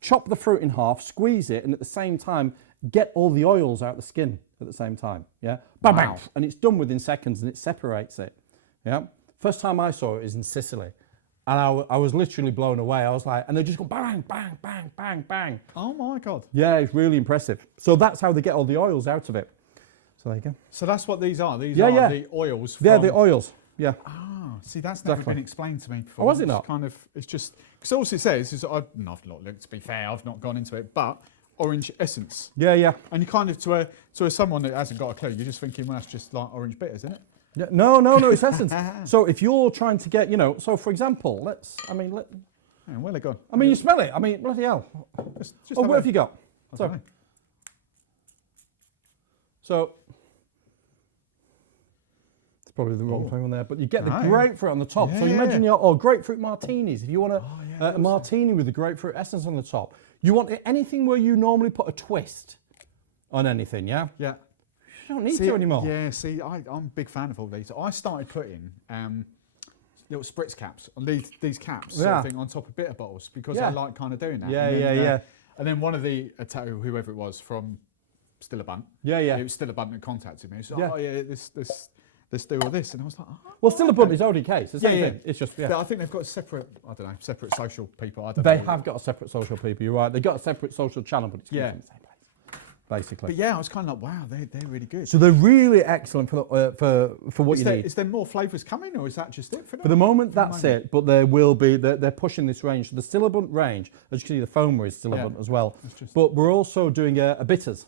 chop the fruit in half, squeeze it, and at the same time, get all the oils out the skin at the same time. Yeah. Bang, bang. And it's done within seconds and it separates it. Yeah. First time I saw it is in Sicily. And I was literally blown away. I was like, and they just go bang, bang, bang, bang, bang. Oh my God. Yeah, it's really impressive. So that's how they get all the oils out of it. So there you go. So that's what these are. These are the oils. They're the oils. Yeah. Ah, see, that's never been explained to me before. Oh, was it not? It's just, because all it says is, I've not looked, to be fair, I've not gone into it, but orange essence. Yeah. And you kind of, to someone that hasn't got a clue, you're just thinking, well, that's just like orange bitters, isn't it? Yeah, no, it's essence. So if you're trying to get, so for example, Hang on, where they gone? you smell it. Bloody hell. Just What have you got? So it's probably the wrong thing on there, but you get the grapefruit on the top. So Yeah. imagine grapefruit martinis. If you want a martini with the grapefruit essence on the top, you want anything where you normally put a twist on anything, yeah? Yeah. You don't need to anymore. Yeah, see, I'm a big fan of all these. I started putting little spritz caps on these caps, sort of thing, on top of bitter bottles because I like kind of doing that. Yeah. And then one of the, whoever it was from Stillabunt, it was Stillabunt that contacted me. So, let's do all this. And I was like, well, Stillabunt is ODK, it's the same thing. It's just, I think they've got separate social people. They have got a separate social people, you're right. They've got a separate social channel, but it's in the same place, basically. But yeah, I was kind of like, wow, they're really good. So they're really excellent for what you need. Is there more flavours coming, or is that just it? For the moment, that's it. But there will be, they're pushing this range. So the Stillabunt range, as you can see, the foamer is Stillabunt as well. But we're also doing a bitters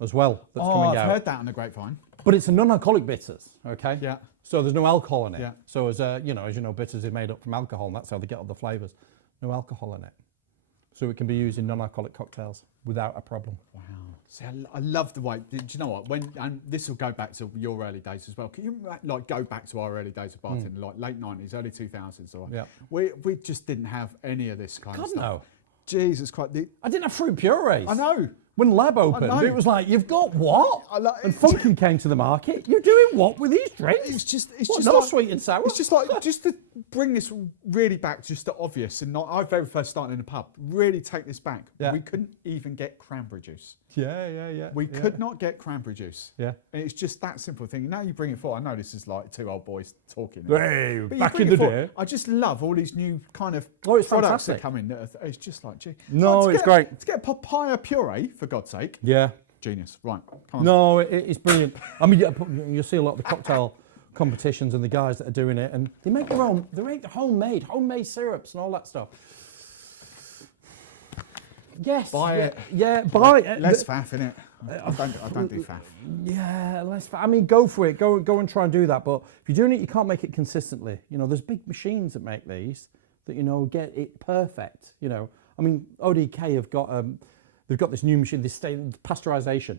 as well that's coming out. I've heard that on the grapevine. But it's a non-alcoholic bitters, okay? Yeah. So there's no alcohol in it. Yeah. So as you know, bitters is made up from alcohol, and that's how they get all the flavours. No alcohol in it. So it can be used in non-alcoholic cocktails without a problem. Wow. See, I love the way. Do you know what? And this will go back to your early days as well. Can you go back to our early days of bartending, like late 90s, early 2000s? We just didn't have any of this kind of stuff. No. Jesus Christ. I didn't have fruit purees. I know. When Lab opened, it was like, you've got what? And Funky came to the market. You're doing what with these drinks? It's just no like, sweet and sour. It's just like, just to bring this really back, just to obvious, and not, I very first started in a pub, really take this back. Yeah. We couldn't even get cranberry juice. Yeah. We could not get cranberry juice. Yeah. And it's just that simple thing. Now you bring it forward. I know this is like two old boys talking. Hey, But back you in bring the it forward. day. I just love all these new kind of it's products fantastic. that come in. It's just like, gee. No, it's great. To get papaya puree, for God's sake. Yeah. Genius. Right. Come on. No, it's brilliant. You'll see a lot of the cocktail competitions and the guys that are doing it, and they make homemade syrups and all that stuff. Yes. Buy it. Yeah, buy it. Less faff, innit? I don't do faff. Yeah, less faff. Go for it. Go and try and do that. But if you're doing it, you can't make it consistently. There's big machines that make these that get it perfect. ODK have got they've got this new machine, this pasteurization.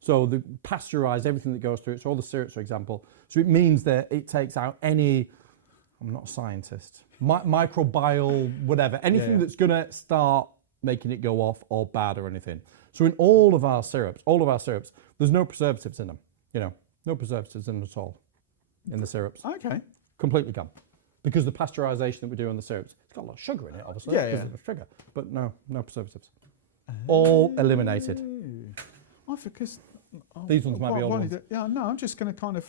So they pasteurize everything that goes through it. So all the syrups, for example. So it means that it takes out any. I'm not a scientist. Microbial, whatever, anything that's gonna start making it go off or bad or anything. So in all of our syrups, there's no preservatives in them. No preservatives in them at all in the syrups. Okay. Completely gone. Because the pasteurization that we do on the syrups, it's got a lot of sugar in it, obviously, because of the sugar. But no preservatives. All eliminated. These ones might be old ones. Yeah, no, I'm just going to kind of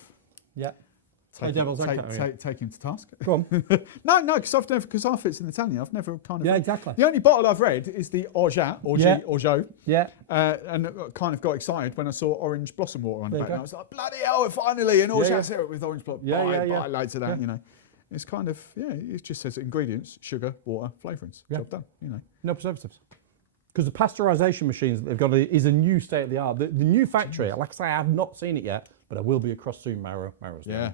take him to task. Go on. No, because I fits in the Italian. I've never kind of. Yeah, exactly. The only bottle I've read is the Orgeat. Yeah. And kind of got excited when I saw orange blossom water on the back. And I was like, bloody hell, finally, an Orgeat syrup with orange blossom. Buy loads of that, It's kind of, it just says ingredients, sugar, water, flavourings. Job done, No preservatives. Because the pasteurization machines that they've got is a new state of the art. The new factory, like I say, I have not seen it yet, but I will be across soon, Maro's. Yeah.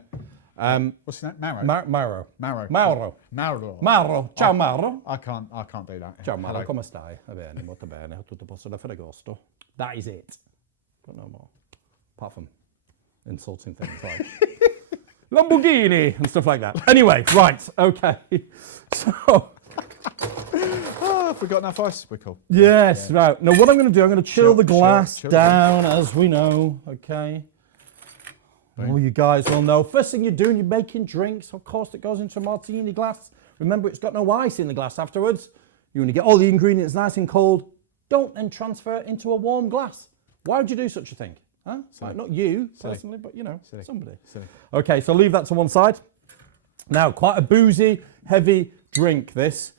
What's that? Marrow. Mauro. Marrow. Mauro. Marrow. Mauro. Ciao Mauro. I can't do that. Ciao Mauro, Hello. come stai? Va bene, molto bene. Tutto a posto da Ferragosto. That is it. Got no more. Apart from insulting things like Lamborghini and stuff like that. Anyway, right, okay. So, Oh, if we've got enough ice, we're cool. yes, right. Now what I'm going to do, I'm going to chill the glass chill. down as we know, okay? All you guys will know. First thing you're doing, you're making drinks. Of course, it goes into a martini glass. Remember, it's got no ice in the glass afterwards. You want to get all the ingredients nice and cold. Don't then transfer it into a warm glass. Why would you do such a thing? Huh? Like, not you personally, but you know, somebody. Silly. Okay, so leave that to one side. Now, quite a boozy, heavy drink, this.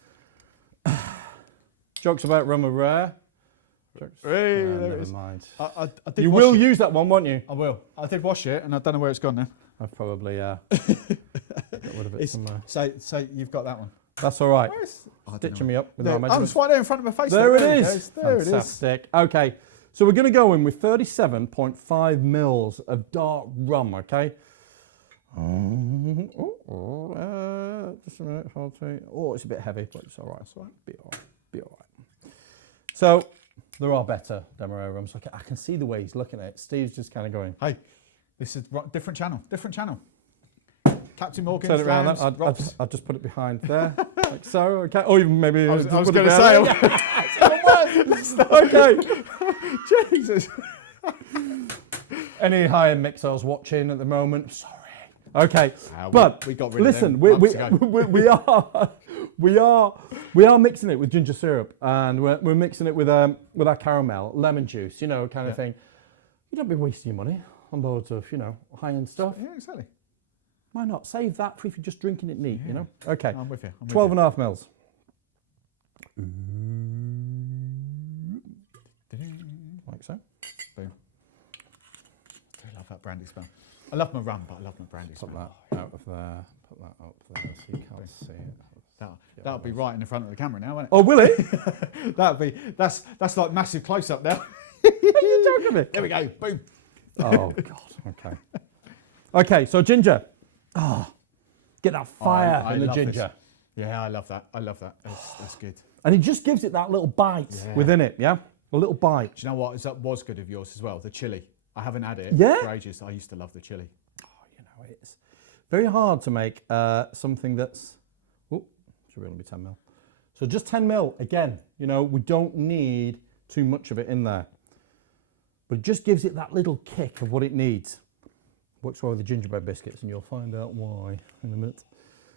Jokes about rum are rare. Hey, there never it is. mind. I did You wash will it. use that one, won't you? I will. I did wash it, and I don't know where it's gone now. I've probably got rid of it somewhere. So you've got that one. That's all right. I don't Stitching know. me up with There, our I'm measurements. just right there in front of my face. There it it is. goes. There it is. Fantastic. Okay, so we're going to go in with 37.5 mils of dark rum, okay? Just a minute. Oh, it's a bit heavy, but it's all right. It's all right. Be all right. Be all right. So there are better Demerara rums. I can see the way he's looking at it. Steve's just kind of going. Hey, this is different channel. Different channel. Captain Morgan. Turn it around. I'll just put it behind there, like so. Okay. Or even maybe. I was just going put to it say. down. Okay. Jesus. Any high-end mixers watching at the moment? Sorry. Okay, but we got rid listen, of them months ago. we are mixing it with ginger syrup, and we're mixing it with our caramel, lemon juice, you know, kind of thing. You don't be wasting your money on loads of, you know, high-end stuff. Yeah, exactly. Why not? Save that for if you're just drinking it neat, you know? Okay. I'm with you. 12.5 mils. Like so. Boom. I love that brandy smell. I love my rum, but I love my brandy Put smell. that out of there. Put that up there so you can't see it. That'll be right in the front of the camera now, won't it? Oh, will it? That's like massive close up now. Are you joking me? There we go. Boom. Oh, God. Okay. Okay, so ginger. Oh, get that fire I in the love ginger. this. Yeah, I love that. That's good. And it just gives it that little bite within it, yeah? A little bite. Do you know what? That was good of yours as well. The chili. I haven't had it Yeah? for ages. I used to love the chili. Oh, you know, it's very hard to make something that's... Oh, should really be 10 mil. So just 10 mil, again, you know, we don't need too much of it in there. But it just gives it that little kick of what it needs. Works well with the gingerbread biscuits, and you'll find out why in a minute.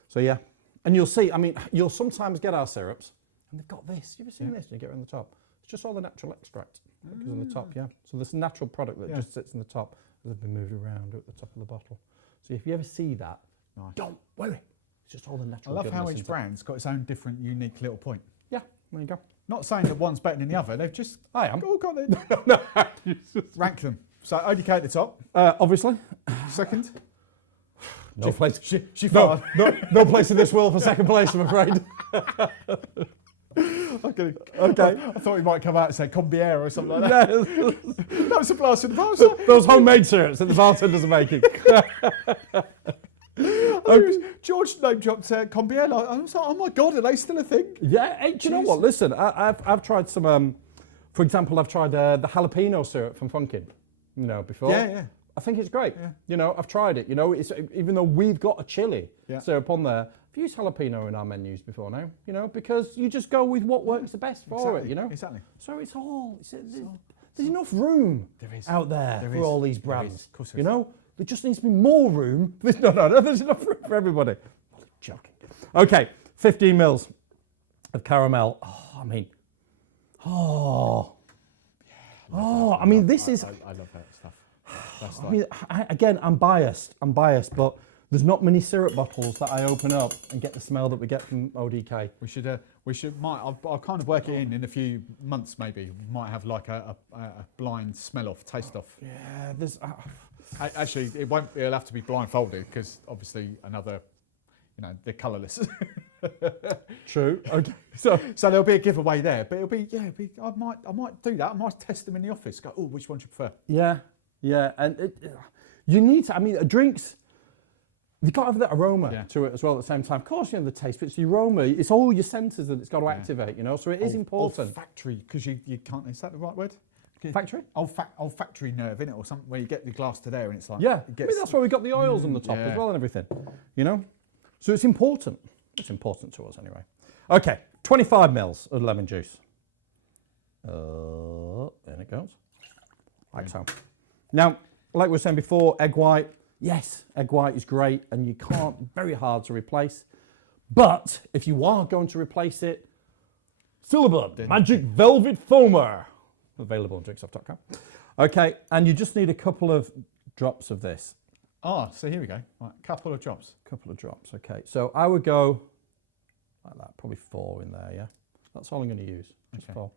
So yeah, and you'll see, I mean, you'll sometimes get our syrups, and they've got this. You ever seen this? And you get it on the top. It's just all the natural extract that goes on the top, yeah? So this natural product that just sits in the top has been moved around at the top of the bottle. So if you ever see that, don't worry. It's just all the I natural love how goodness each into it. brand's got its own different, unique little point. Yeah, there you go. Not saying that one's better than the other. They've just I am. all got it. Rank them. So ODK at the top. Obviously. Second. No place. She No, no place in this world for second place, I'm afraid. Okay. Okay. I thought you might come out and say Combière or something like that. That was a blast in the past. Those homemade syrups that the bartenders are making. George name dropped Combière. Like, I was like, oh my God, are they still a thing? Yeah, hey, do you know what? Listen, I've tried some, for example, I've tried the jalapeno syrup from Funkin', you know, before. Yeah. I think it's great. Yeah. You know, I've tried it. You know, it's even though we've got a chili syrup on there, I've used jalapeno in our menus before now, you know, because you just go with what works the best for it, you know? Exactly. So it's all, there's enough room out there for all these brands. Of course there you is. know, there just needs to be more room. No, there's enough room for everybody. I'm joking. Okay, 15 mils of caramel. I mean, this is... I love that stuff. I mean, again, I'm biased, but there's not many syrup bottles that I open up and get the smell that we get from ODK. I'll kind of work it in a few months maybe. We might have like a blind smell off, taste off. Yeah, there's... Actually, it'll have to be blindfolded because obviously they're colourless. True. Okay. So there'll be a giveaway there, but I might do that. I might test them in the office. Go, oh, which one do you prefer? yeah, and you need to. I mean, drinks. You've got to have that aroma to it as well at the same time. Of course, you know the taste, but it's the aroma. It's all your senses that it's got to activate, you know. So it is important. Olfactory, because you can't. Is that the right word? Factory? Olfactory nerve, innit, or something where you get the glass to there and it's like. Yeah. It gets, I mean, that's why we got the oils on the top as well and everything, you know. So it's important. It's important to us anyway. Okay, 25 mils of lemon juice. There it goes. Like so. Now, like we were saying before, egg white. Yes, egg white is great and you can't, very hard to replace. But if you are going to replace it, Syllabub Magic Velvet Foamer. Available on drinkstuff.com. Okay, and you just need a couple of drops of this. Oh, so here we go. Right, couple of drops. Couple of drops, okay. So I would go like that, probably 4 in there, yeah? That's all I'm going to use, just 4.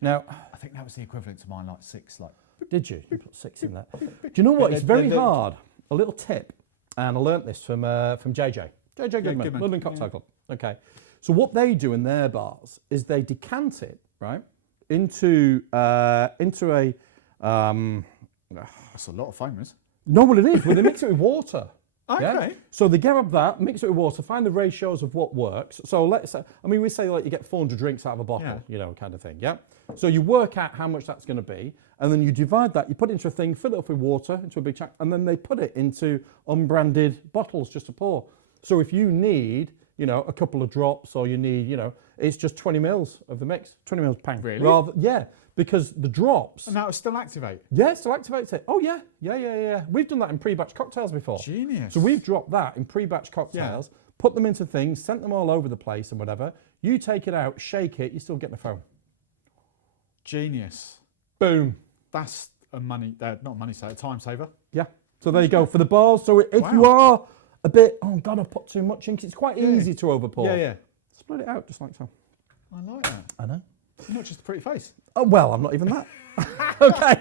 Now, I think that was the equivalent to mine, like 6. Like. Did you? You put 6 in there. Do you know what? It's very hard. A little tip, and I learnt this from JJ Goodman, London Cocktail Club. Okay, so what they do in their bars is they decant it, right, into a. That's a lot of foamers. No, what it is, well, they mix it with water. Okay. Yeah? So they grab that, mix it with water, find the ratios of what works. So let's say, I mean, we say like you get 400 drinks out of a bottle, you know, kind of thing, yeah? So you work out how much that's going to be, and then you divide that, you put it into a thing, fill it up with water, into a big chunk, and then they put it into unbranded bottles just to pour. So if you need, you know, a couple of drops, or you need, you know, it's just 20 mils of the mix, 20 mils pang. Really? Yeah, because the drops. And that will still activate? Yeah, still activates it. Oh yeah. We've done that in pre-batch cocktails before. Genius. So we've dropped that in pre-batch cocktails, put them into things, sent them all over the place and whatever. You take it out, shake it, you're still getting the foam. Genius. Boom. That's a money, not a money saver, a time saver. Yeah. So there you go for the bars. So if you are a bit, oh God, I've put too much in, 'cause it's quite easy to overpour. Yeah. Split it out just like so. I like that. I know. Not just a pretty face. Oh, well, I'm not even that. Okay.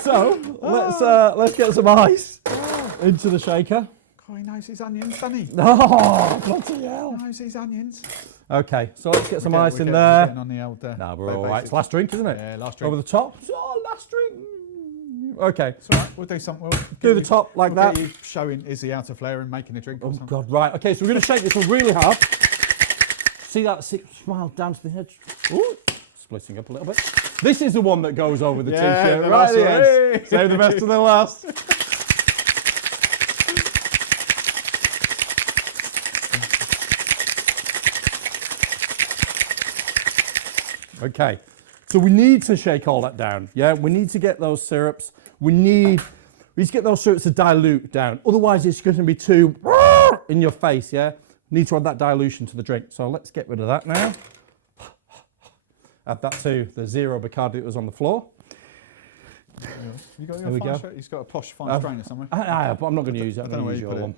So let's get some ice into the shaker. Oh, he knows his onions, doesn't he? Oh, bloody hell. He knows his onions. Okay, so let's get some ice in there. On the old, no, we're all right. It's last drink, isn't it? Yeah, last drink. Over the top. Oh, last drink. Okay. It's all right. We'll do something. We'll do the top like that. Get you showing Izzy how to Flair and making a drink or something. God, right. Okay, so we're going to shake this one really hard. See that smile down to the edge? Ooh, splitting up a little bit. This is the one that goes over the t-shirt. Right there. Save the best to the last. Okay, so we need to shake all that down. Yeah, we need to get those syrups. We need to get those syrups to dilute down. Otherwise, it's going to be too in your face. Yeah, need to add that dilution to the drink. So let's get rid of that now. Add that to the zero Bacardi that was on the floor. You got your fine shirt? He's got a posh fine strainer somewhere. But I'm not going to use it. I'm going to use your one.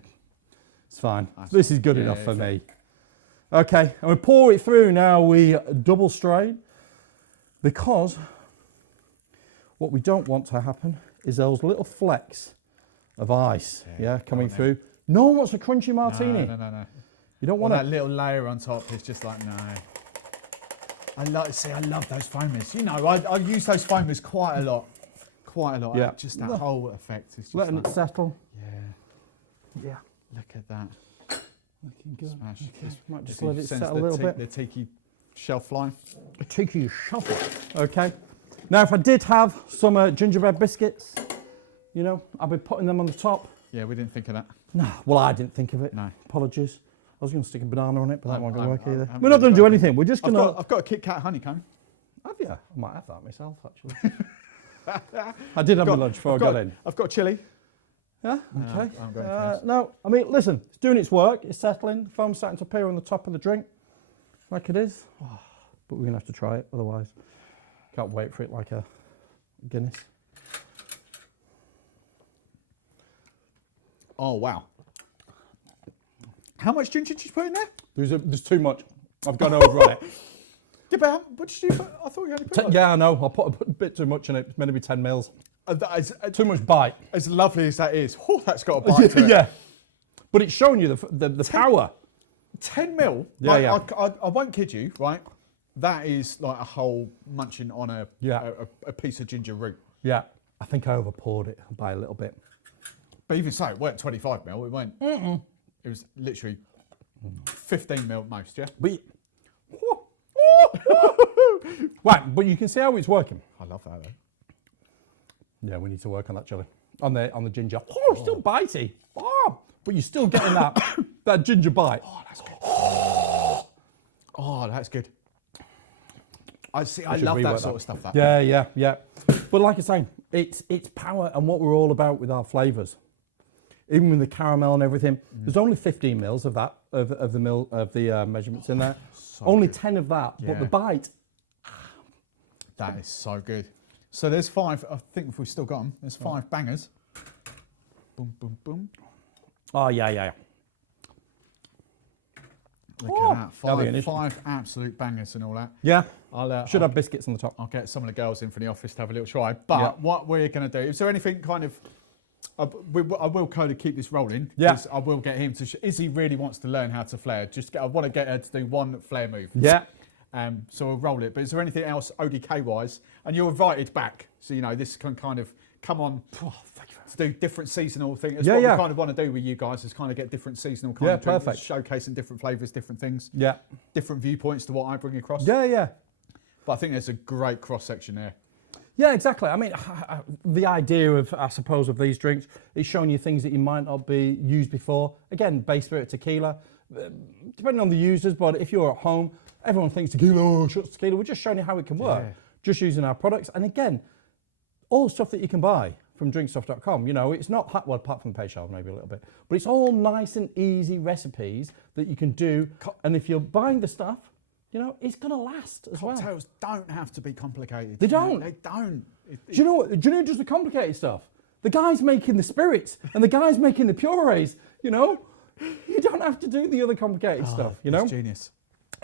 It's fine. This is good enough for me. Okay, and we pour it through now. We double strain. Because what we don't want to happen is those little flecks of ice, coming through. No one wants a crunchy martini. No. You don't want that little layer on top. Is just like, no. I love those foamers. You know, I use those foamers quite a lot. Yeah. Just that whole effect is just letting it settle. Yeah. Look at that. Looking good. Smash. Okay. Might just let it settle a little bit. The tiki shelf life. A tiki shelf life. Okay. Now, if I did have some gingerbread biscuits, you know, I'd be putting them on the top. Yeah, we didn't think of that. No, well, I didn't think of it. No. Apologies. I was going to stick a banana on it, but that won't work either. We're not going to do anything. We're just going to... I've got a Kit Kat honeycomb. Have you? I might have that myself, actually. I did have my lunch before I got in. I've got chili. Yeah? No, Okay. I haven't got anything else. No, I mean, listen, it's doing its work. It's settling. The foam's starting to appear on the top of the drink, like it is. Oh, but we're going to have to try it, otherwise can't wait for it like a Guinness. Oh, wow. How much ginger did you put in there? There's too much. I've gone over on it. Yeah, but what did you put? I thought you only put Yeah, I know. I put a bit too much in it. It's meant to be 10 mils. Too much bite. As lovely as that is, that's got a bite to it. Yeah. But it's showing you the power. 10 mil? Yeah, like, I won't kid you, right? That is like a whole munching on a piece of ginger root. Yeah. I think I overpoured it by a little bit. But even so, it weren't 25 mil. It went. It was literally 15 mil at most. Yeah. But right, but you can see how it's working. I love that though. Yeah, we need to work on that chili. On the ginger. Oh, it's still bitey. Oh, but you're still getting that ginger bite. Oh, that's good. Oh, that's good. I see. I should love that rework sort of stuff. That. Yeah. But like I say, it's power and what we're all about with our flavours. Even with the caramel and everything, there's only 15 mils of that of the measurements in there. So only good. 10 of that, Yeah. but the bite. That is so good. So there's 5. I think if we've still got them, there's 5 bangers. Boom, boom, boom. Oh yeah. Look Oh, at that'll be an that. issue. 5 absolute bangers and all that. Yeah. I'll Should have biscuits on the top. I'll get some of the girls in from the office to have a little try. But Yeah. what we're going to do, is there anything kind of, I will kind of keep this rolling. Yeah. 'Cause I will get him to, Izzy really wants to learn how to flare. I want to get her to do one flare move. Yeah. So we'll roll it. But is there anything else ODK wise? And you're invited back. So, this can kind of come on to do different seasonal things. That's what we kind of want to do with you guys, is kind of get different seasonal kind of drinks, perfect. showcasing different flavours, different things, Yeah. different viewpoints to what I bring across. Yeah. But I think there's a great cross section there. Yeah, exactly. I mean, the idea of, I suppose, of these drinks is showing you things that you might not be used before. Again, base spirit tequila, depending on the users, but if you're at home, everyone thinks tequila, shots tequila. We're just showing you how it can work, just using our products. And again, all stuff that you can buy from drinkstuff.com. It's not, well, apart from the page shelf maybe a little bit, but it's all nice and easy recipes that you can do. And if you're buying the stuff, it's going to last as well. Cocktails don't have to be complicated. They don't. They don't. Do you know what? Do you know just the complicated stuff? The guys making the spirits and the guys making the purees. You don't have to do the other complicated stuff. It's genius.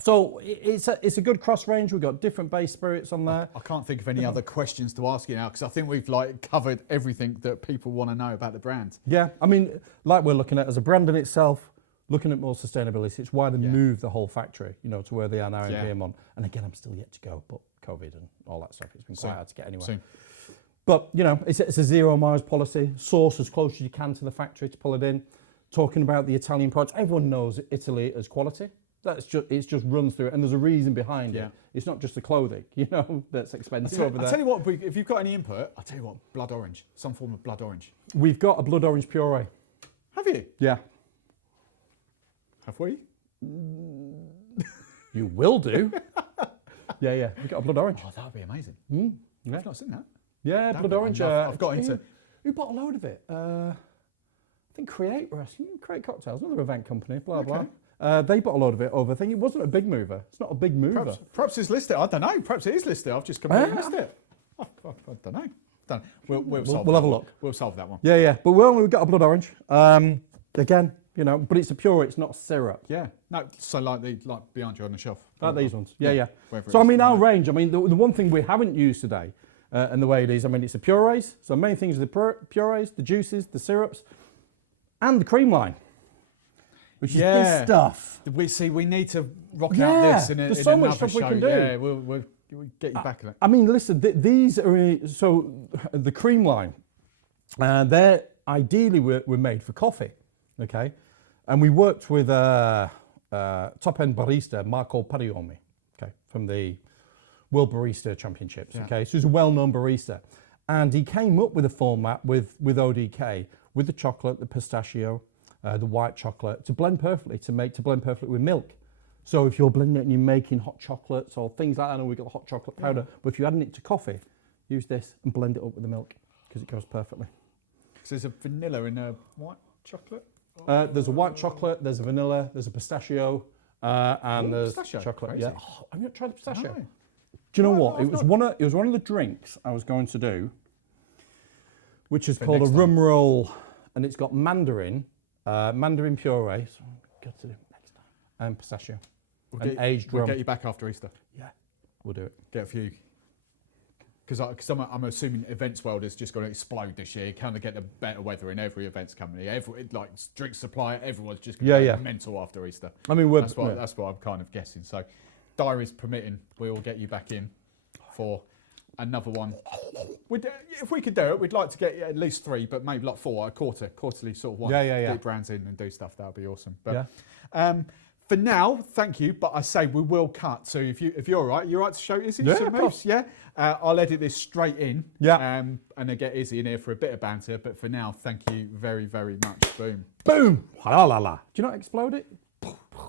So it's a good cross range. We've got different base spirits on there. I can't think of any other questions to ask you now, because I think we've covered everything that people want to know about the brand. Yeah, I mean, like we're looking at as a brand in itself, looking at more sustainability. It's why they moved the whole factory, to where they are now in Piedmont. And again, I'm still yet to go, but COVID and all that stuff, it's been quite hard to get anywhere. Soon. But it's a 0 miles policy. Source as close as you can to the factory to pull it in. Talking about the Italian products, everyone knows Italy as quality. It just runs through it, and there's a reason behind it. It's not just the clothing, that's expensive over there. I'll tell you what, if you've got any input, I'll tell you what, blood orange, some form of blood orange. We've got a blood orange puree. Have you? Yeah. Have we? You will do. Yeah. We've got a blood orange. Oh, that would be amazing. Yeah. I've not seen that. Yeah, That'd blood be- orange. I've got into. Who bought a load of it? I think Create Cocktails, another event company, blah, blah. They bought a load of it over. I think it wasn't a big mover. It's not a big mover. Perhaps it's listed. I don't know. Perhaps it is listed. I've just completely missed it. I don't know. We'll solve we'll that have a one. look. We'll solve that one. Yeah. But we've got a blood orange. Again, but it's a pure. It's not syrup. Yeah. No. So like behind you on the shelf. Like these ones. Yeah. Wherever So it I is. mean, our range. I mean, the one thing we haven't used today, and the way it is. I mean, it's the purees. So main things are the purees, the juices, the syrups, and the cream line, which is this stuff. We need to rock out this in there's in so much another stuff show. we can do. Yeah, we'll get you back on it. I mean, listen, these are so the cream line. They're ideally were made for coffee, okay, and we worked with top end barista Marco Pariomi, okay, from the World Barista Championships, okay, so he's a well-known barista, and he came up with a format with ODK with the chocolate, the pistachio, the white chocolate to blend perfectly with milk. So if you're blending it and you're making hot chocolates or things like that, I know we've got hot chocolate powder, but if you're adding it to coffee, use this and blend it up with the milk because it goes perfectly. So there's a vanilla in a white chocolate? There's a white chocolate, there's a vanilla, there's a pistachio, and there's pistachio, chocolate. crazy. Yeah. Oh, have you not tried the pistachio? No. Do you know No, what? I've It was not. one of the drinks I was going to do, which is For called a next time. rum roll, and it's got mandarin puree. So I'm going to do it next time, and pistachio, and aged We'll rum. get you back after Easter. Yeah, we'll do it. Get a few. Because I'm assuming events world is just going to explode this year. Kind of get the better weather in every events company. Like drink supply, everyone's just going to go mental after Easter. I mean, that's what I'm kind of guessing. So, diaries permitting, we will get you back in for another one. If we could do it, we'd like to get at least 3, but maybe like 4, quarterly sort of one. Yeah. Get brands in and do stuff. That would be awesome. But for now, thank you. But I say we will cut. So if you're all right, you're right to show Izzy some moves. Yeah. I'll edit this straight in. Yeah. And then get Izzy in here for a bit of banter. But for now, thank you very, very much. Boom. Boom. La la la. Do you not explode it?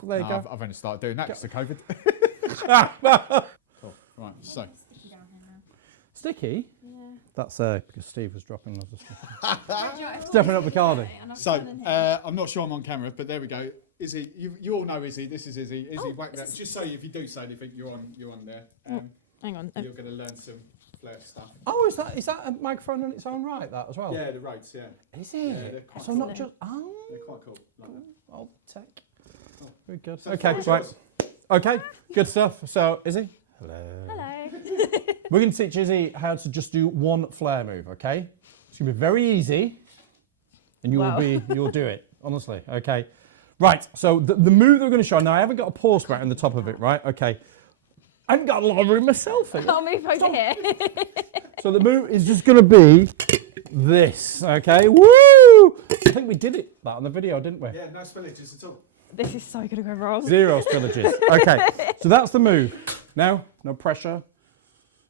There you go. I've only started doing that because of COVID. Cool. Right. So. Sticky? Yeah. That's because Steve was dropping lots of stuff. It's definitely not Bacardi. So, I'm not sure I'm on camera, but there we go. Izzy, you all know Izzy. This is Izzy. Izzy, whack that. Just so if you do say anything, you're on there. Hang on. You're going to learn some Flair stuff. Oh, is that a microphone in its own right, that as well? Yeah, the Rhodes, yeah. Is it? Yeah, they're quite So cool. not just... Oh. They're quite cool. Like that. Old tech. Very good. So Okay, what's right. yours? Okay, good stuff. So, Izzy? Hello. Hello. We're going to teach Izzy how to just do one Flair move, okay? It's going to be very easy, and you'll do it, honestly, okay? Right, so the move that we're going to show, now I haven't got a pause mat in the top of it, right? Okay. I haven't got a lot of room myself. I'll move over here. So the move is just going to be this, okay? Woo! I think we did that on the video, didn't we? Yeah, no spillages at all. This is so going to go wrong. 0 spillages. Okay, so that's the move. Now, no pressure.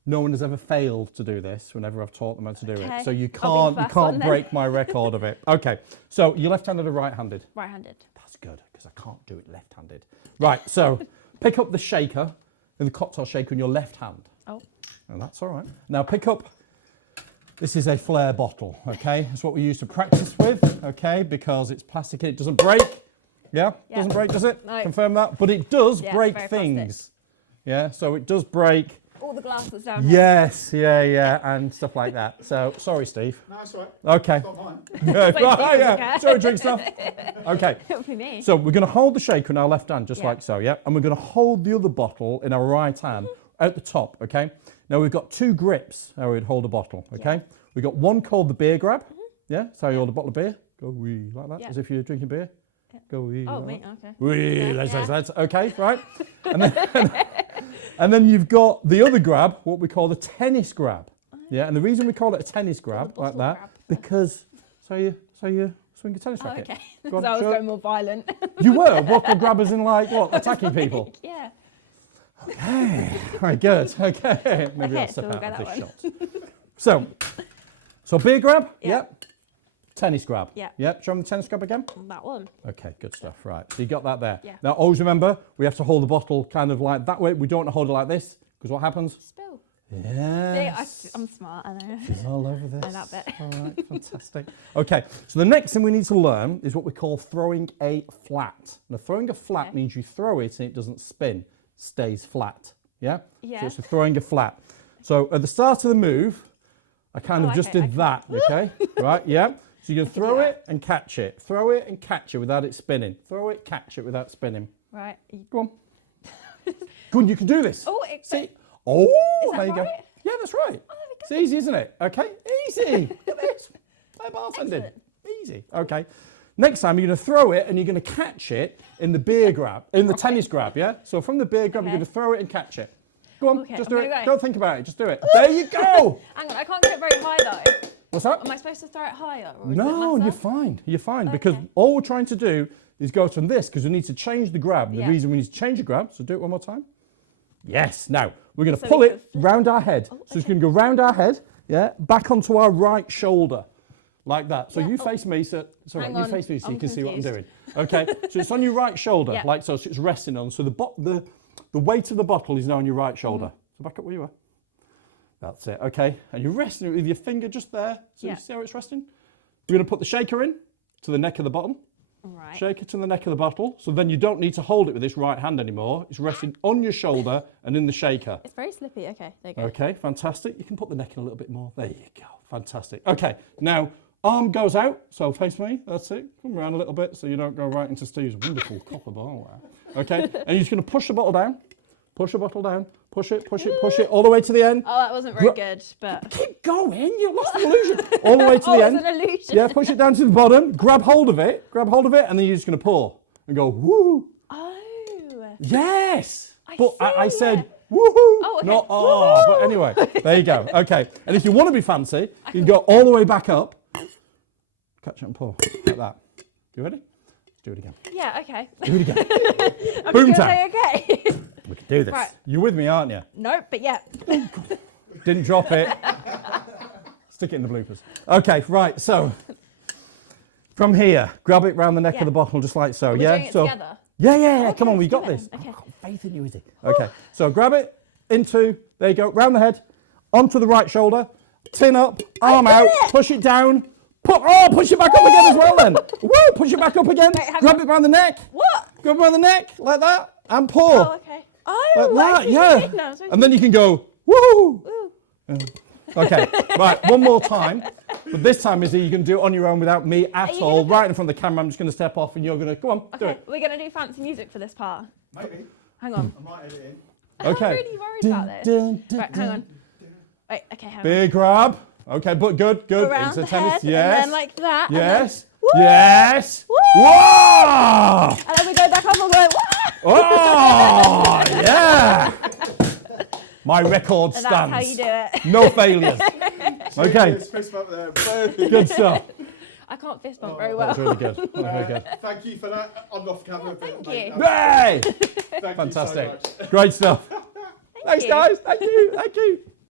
No one has ever failed to do this whenever I've taught them how to do it. So you can't break my record of it. Okay, so you're left-handed or right-handed? Right-handed. That's good, because I can't do it left-handed. Right, so pick up the shaker, the cocktail shaker in your left hand. Oh. And that's all right. Now pick up, this is a Flair bottle, okay? It's what we use to practice with, okay? Because it's plastic and it doesn't break. Yeah? Doesn't break, does it? No. Confirm that. But it does break very things. plastic. Yeah, so it does break. All the glass that's down here. Yes, yeah, and stuff like that. So, sorry, Steve. No, that's all right. Okay. It's not mine. Yeah. Sorry, drink stuff. Okay. It'll be me. So we're going to hold the shaker in our left hand, just like so, yeah? And we're going to hold the other bottle in our right hand at the top, okay? Now we've got 2 grips how we'd hold a bottle, okay? We've got one called the beer grab, yeah? That's how you hold a bottle of beer. Go wee, like that, as if you're drinking beer. Go wee. Oh, like me, that. okay. Wee, let's, okay, right? And then you've got the other grab, what we call the tennis grab. Yeah, and the reason we call it a tennis grab like that, grab. because so you swing a tennis Oh, racket. okay. Go on, So I was show it. going more violent. You were bottle grabbers in like what, attacking people? Yeah. Okay, very good. Okay, maybe I'll Okay, step so we'll out go of that this shot. So beer grab. Yep. Tennis grab. Yeah. Yep. Show them the tennis grab again. That one. Okay, good stuff. Right, so you got that there. Yeah. Now always remember, we have to hold the bottle kind of like that way. We don't want to hold it like this, because what happens? Spill. Yes. I'm smart, I know. She's all over this. I love it. All right, fantastic. Okay, so the next thing we need to learn is what we call throwing a flat. Now, throwing a flat means you throw it and it doesn't spin, stays flat. Yeah? Yeah. So it's throwing a flat. So at the start of the move, I kind of just did that, okay? Right, yeah? So you're going to throw it and catch it. Throw it and catch it without it spinning. Throw it, catch it without spinning. Right. Go on. Good, you can do this. Oh, See? Oh, that there you go. right? Yeah, that's right. Oh, there we go. It's easy, isn't it? Okay, easy. Look at this. Play bartending. Excellent. Easy. Okay. Next time you're going to throw it and you're going to catch it in the beer grab, in the tennis grab, yeah? So from the beer grab, you're going to throw it and catch it. Go on, Okay, just I'm do it. gonna go. Don't think about it, just do it. There you go. Hang on, I can't get it very high though. What's that? Am I supposed to throw it higher? Or does No, it you're matter? fine. You're fine because all we're trying to do is go from this because we need to change the grab. And the reason we need to change the grab, so do it one more time. Yes. Now we're going to So pull we it round our head. So it's going to go round our head, yeah, back onto our right shoulder, like that. So you face me, so sorry, Hang you on, face me so you I'm can see what I'm doing. confused. Okay. So it's on your right shoulder, Yeah. like so. So it's resting on. So the weight of the bottle is now on your right shoulder. So back up where you are. That's it. Okay. And you're resting it with your finger just there. So you see how it's resting. We're going to put the shaker in to the neck of the bottle. Right. Shake it to the neck of the bottle. So then you don't need to hold it with this right hand anymore. It's resting on your shoulder and in the shaker. It's very slippy. Okay, there you go. Okay, fantastic. You can put the neck in a little bit more. There you go. Fantastic. Okay, now arm goes out. So face me. That's it. Come around a little bit so you don't go right into Steve's wonderful copper bottle there. Okay, and you're just going to push the bottle down. Push the bottle down. Push it, push it, push it all the way to the end. Oh, that wasn't very good, but... Keep going. You lost the illusion. All the way to the end. Oh, it's an illusion. Yeah, push it down to the bottom. Grab hold of it, and then you're just going to pour and go, woo. Oh. Yes. I But I see. said Woohoo! Oh, okay. Not ah, but anyway, there you go. Okay, and if you want to be fancy, you can go all the way back up. Catch it and pull like that. You ready? Let's do it again. Yeah, okay. Do it again. I'm Boom just gonna time. say okay. We can do this. Right. You're with me, aren't you? Nope, but yeah. Didn't drop it. Stick it in the bloopers. Okay, right. So from here, grab it round the neck Yeah. of the bottle, just like so. We're yeah. doing it so. together. Yeah. Okay, Come on, we let's got do it this. then. Okay. I've got faith in you, Izzy. Okay. So grab it into. There you go. Round the head, onto the right shoulder, tin up, arm out, push it down. Push it back up again as well then. Woo! Push it back up again. Wait, hang grab on. it round the neck. What? Grab it round the neck like that, and pull. Oh, okay. Oh, Like I that, see yeah. what you mean now, I see what And then you can go, woo! Ooh. Okay, right, one more time. But this time, Izzy, you can do it on your own without me at you all. gonna- Right in front of the camera, I'm just going to step off and you're going to, come on, do Okay, it. we're going to do fancy music for this part. Maybe. Hang on. I might edit it in. Okay. I'm really worried about this. Right, hang on. Wait, okay, hang on. Big grab. Okay, but good. Around Into the tennis, head, yes. and then like that. Yes. And then, Yes. Woo! Whoa! And then we go back up and go, wah! Oh, yeah. My record And stands. that's how you do it. No failures. Okay, Cheers, fist bump there. good stuff. I can't fist bump Oh, very That well. was really good. That was really good. Thank you for that on off camera. thank mate. you. Hey! Thank you so Fantastic. much. Great stuff. Thanks, you. guys. Thank you. Thank you.